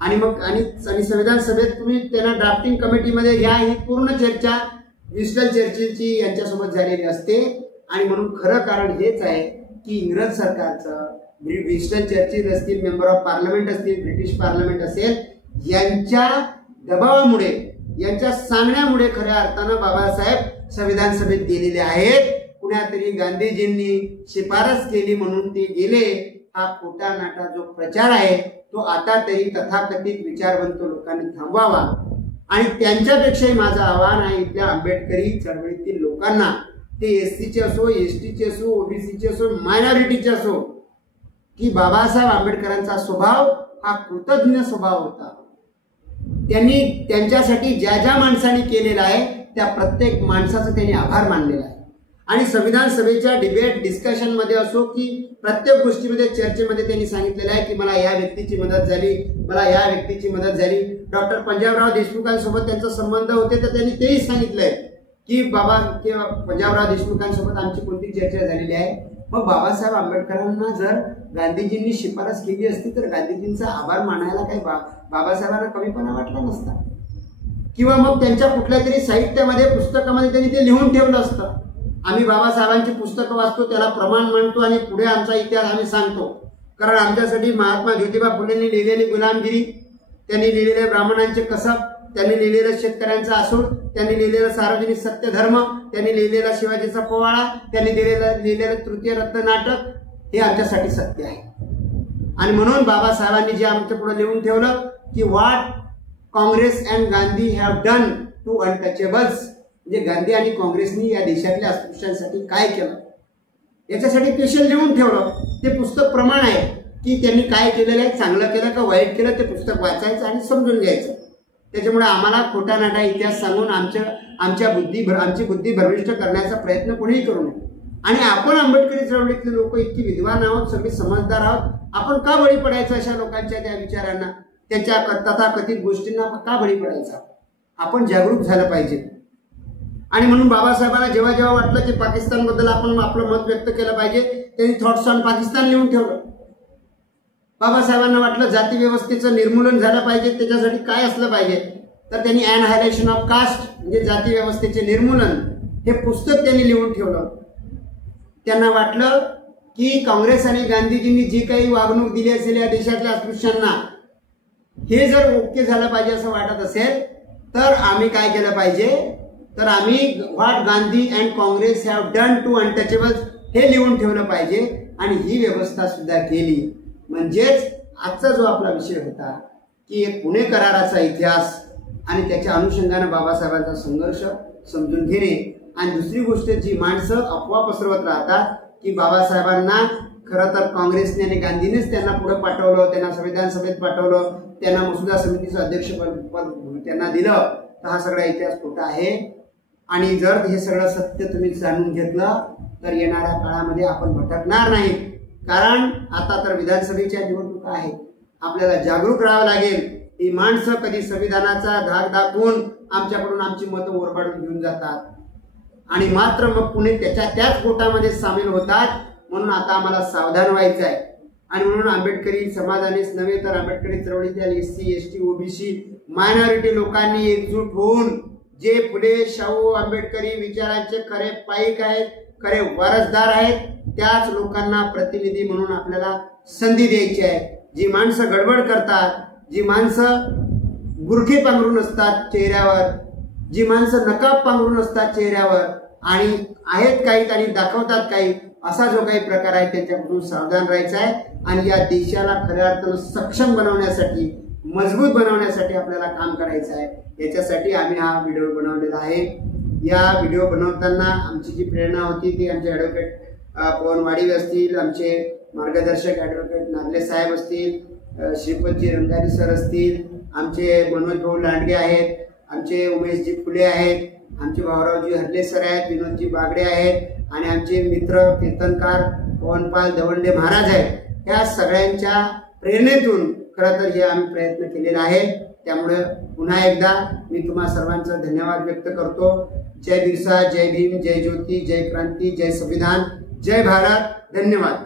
आणि मग आणि संविधान सभेत तुम्ही त्यांना ड्राफ्टिंग कमिटीमध्ये घ्या, ही पूर्ण चर्चा विन्स्टन चर्चिलची यांच्यासोबत झालेली असते. आणि म्हणून खरं कारण हेच आहे की इंग्रज सरकारचं, विन्स्टन चर्चिल असतील, मेंबर ऑफ पार्लमेंट असतील, ब्रिटिश पार्लमेंट असेल, यांच्या दबावामुळे, यांच्या सांगण्यामुळे खऱ्या अर्थानं बाबासाहेब संविधान सभेत गेलेले आहेत. कुणातरी गांधीजींनी शिफारस केली म्हणून ते गेले. हा खोटा नाटा जो प्रचार आहे तो आता तरी तथाकथित विचारवंत लोकांनी थांबवावा. आणि त्यांच्यापेक्षाही माझं आव्हान आहे इथल्या आंबेडकरी चळवळीतील लोकांना, ते SCचे असो, STचे असो, OBCचे असो, मायनॉरिटीचे असो, की बाबासाहेब आंबेडकरांचा स्वभाव हा कृतज्ञ स्वभाव होता. त्यांनी त्यांच्यासाठी ज्या ज्या माणसांनी केलेला आहे त्या प्रत्येक माणसाचा त्यांनी आभार मानलेला आहे. आणि संविधान सभेच्या डिबेट डिस्कशनमध्ये असो की प्रत्येक गोष्टीमध्ये चर्चेमध्ये त्यांनी सांगितलेलं आहे की मला या व्यक्तीची मदत झाली, मला या व्यक्तीची मदत झाली. डॉक्टर पंजाबराव देशमुखांसोबत त्यांचा संबंध होते तर त्यांनी तेही सांगितलंय की बाबा किंवा पंजाबराव देशमुखांसोबत आमची कोणती चर्चा झालेली आहे. मग बाबासाहेब आंबेडकरांना जर गांधीजींनी शिफारस केली असती तर गांधीजींचा आभार मानायला काही बाबासाहेबांना कमीपणा वाटला नसता. किंवा मग त्यांच्या कुठल्या तरी साहित्यामध्ये, पुस्तकामध्ये त्यांनी ते लिहून ठेवलं असतं. आम्ही बाबासाहेबांची पुस्तकं वाचतो, त्याला प्रमाण मानतो आणि पुढे आमचा इतिहास आम्ही सांगतो. कारण आमच्यासाठी महात्मा ज्योतिबा फुलेंनी लिहिलेली गुलामगिरी, त्यांनी लिहिलेले ब्राह्मणांचे कसब, त्यांनी लिहिलेलं शेतकऱ्यांचा आसूड, त्यांनी लिहिलेलं सार्वजनिक सत्यधर्म, त्यांनी लिहिलेला शिवाजीचा पोवाडा, त्यांनी लिहिलेलं तृतीय रत्न नाटक, हे आमच्यासाठी सत्य आहे. आणि म्हणून बाबासाहेबांनी जे आमच्या पुढे लिहून ठेवलं की what Congress and Gandhi have done to untouchables, म्हणजे गांधी आणि काँग्रेसनी या देशातल्या अस्पृश्यांसाठी काय केलं याच्यासाठी स्पेशल लिहून ठेवलं. ते पुस्तक प्रमाण आहे की त्यांनी काय केलेलं आहे, चांगलं केलं का वाईट केलं, ते पुस्तक वाचायचं आणि समजून घ्यायचं. त्याच्यामुळे आम्हाला खोटा नाटा इतिहास सांगून आमची बुद्धी भ्रमिष्ट करण्याचा प्रयत्न कोणीही करू नये. आणि आपण आंबेडकरी चळवळीतले लोक इतकी विद्वान आहोत, सगळे समजदार आहोत, आपण का बळी पडायचं अशा लोकांच्या त्या विचारांना, त्यांच्या तथाकथित गोष्टींना का बळी पडायचा? आपण जागरूक झालं पाहिजे. आणि म्हणून बाबासाहेबांना जेव्हा जेव्हा वाटलं की पाकिस्तानबद्दल आपण आपलं मत व्यक्त केलं पाहिजे, त्यांनी थॉट्स ऑन पाकिस्तान लिहून ठेवलं. बाबासाहेबांना वाटलं जाती व्यवस्थेचं निर्मूलन झालं पाहिजे, त्याच्यासाठी काय असलं पाहिजे, तर त्यांनी ॲनहायलेशन ऑफ कास्ट म्हणजे जाती व्यवस्थेचे निर्मूलन हे पुस्तक त्यांनी लिहून ठेवलं. त्यांना वाटलं की काँग्रेस आणि गांधीजींनी जी काही वागणूक दिली असेल या देशातल्या अस्पृश्यांना, हे जर ओके झालं पाहिजे असं वाटत असेल तर आम्ही काय केलं पाहिजे, तर आम्ही what Gandhi and Congress have done to untouchables हे लिहून ठेवलं पाहिजे. आणि ही व्यवस्था सुद्धा केली. म्हणजेच आजचा जो आपला विषय होता की एक पुणे कराराचा इतिहास आणि त्याच्या अनुषंगाने बाबासाहेबांचा संघर्ष समजून घेणे। आणि दुसरी गोष्ट, जी माणसं अफवा पसरवत राहतात की बाबासाहेबांना खरं तर काँग्रेसने आणि गांधीनेच त्यांना पुढे पाठवलं, त्यांना संविधान सभेत पाठवलं, त्यांना मसुदा समितीचं अध्यक्षपद त्यांना दिलं, तर हा सगळा इतिहास खोटा आहे। आणि जर हे सगळं सत्य तुम्ही जाणून घेतलं तर येणाऱ्या काळामध्ये आपण भटकणार नाही। कारण आता तर विधानसभेच्या निवडणुका आहेत, आपल्याला जागरूक राहावं लागेल। ही माणसं कधी संविधानाचा धाक दाखवून आमच्याकडून आमची मतं ओरबाडून घेऊन जातात आणि मात्र मग पुणे त्याच गोटामध्ये सामील होतात। म्हणून आता आम्हाला सावधान व्हायचं आहे। आणि म्हणून आंबेडकरी समाजानेच नव्हे तर आंबेडकरी चळवळीतील एससी, एसटी, ओबीसी, मायनॉरिटी लोकांनी एकजूट होऊन जे फुले, शाहू, आंबेडकरी विचारांचे खरे पाईक आहेत, खरे वारसदार आहेत, त्याच लोकांना प्रतिनिधी म्हणून आपल्याला संधी द्यायची आहे। जी माणसं गडबड करतात, जी माणसं गुरखे पांघरून असतात चेहऱ्यावर, जी माणसं नकाब पांघरून असतात चेहऱ्यावर आणि आहेत काही आणि दाखवतात काही, असा जो काही प्रकार आहे त्याच्यापासून सावधान राहायचं आहे। आणि या देशाला खऱ्या अर्थानं सक्षम बनवण्यासाठी, मजबूत बनवण्यासाठी आपल्याला काम करायचं आहे। याच्यासाठी आम्ही हा व्हिडिओ बनवलेला आहे। या व्हिडिओ बनवताना आमची जी प्रेरणा होती ती आमचे ॲडव्होकेट पवन वाडीवे असतील, आमचे मार्गदर्शक ॲडव्होकेट नागले साहेब असतील, श्रीपतजी रंगारी सर असतील, आमचे मनोज भाऊ लांडगे आहेत, आमचे उमेशजी फुले आहेत, आमचे भाऊरावजी हरले सर आहेत, विनोदजी बागडे आहेत आणि आमचे मित्र कीर्तनकार पवनपाल दवंडे महाराज आहेत। या सगळ्यांच्या प्रेरणेतून खरं तर हे आम्ही प्रयत्न केलेला आहे। त्यामुळे पुन्हा एकदा मी तुम्हा सर्वांचा धन्यवाद व्यक्त करतो। जय बिरसा, जय भीम, जय ज्योती, जय क्रांती, जय संविधान, जय भारत। धन्यवाद।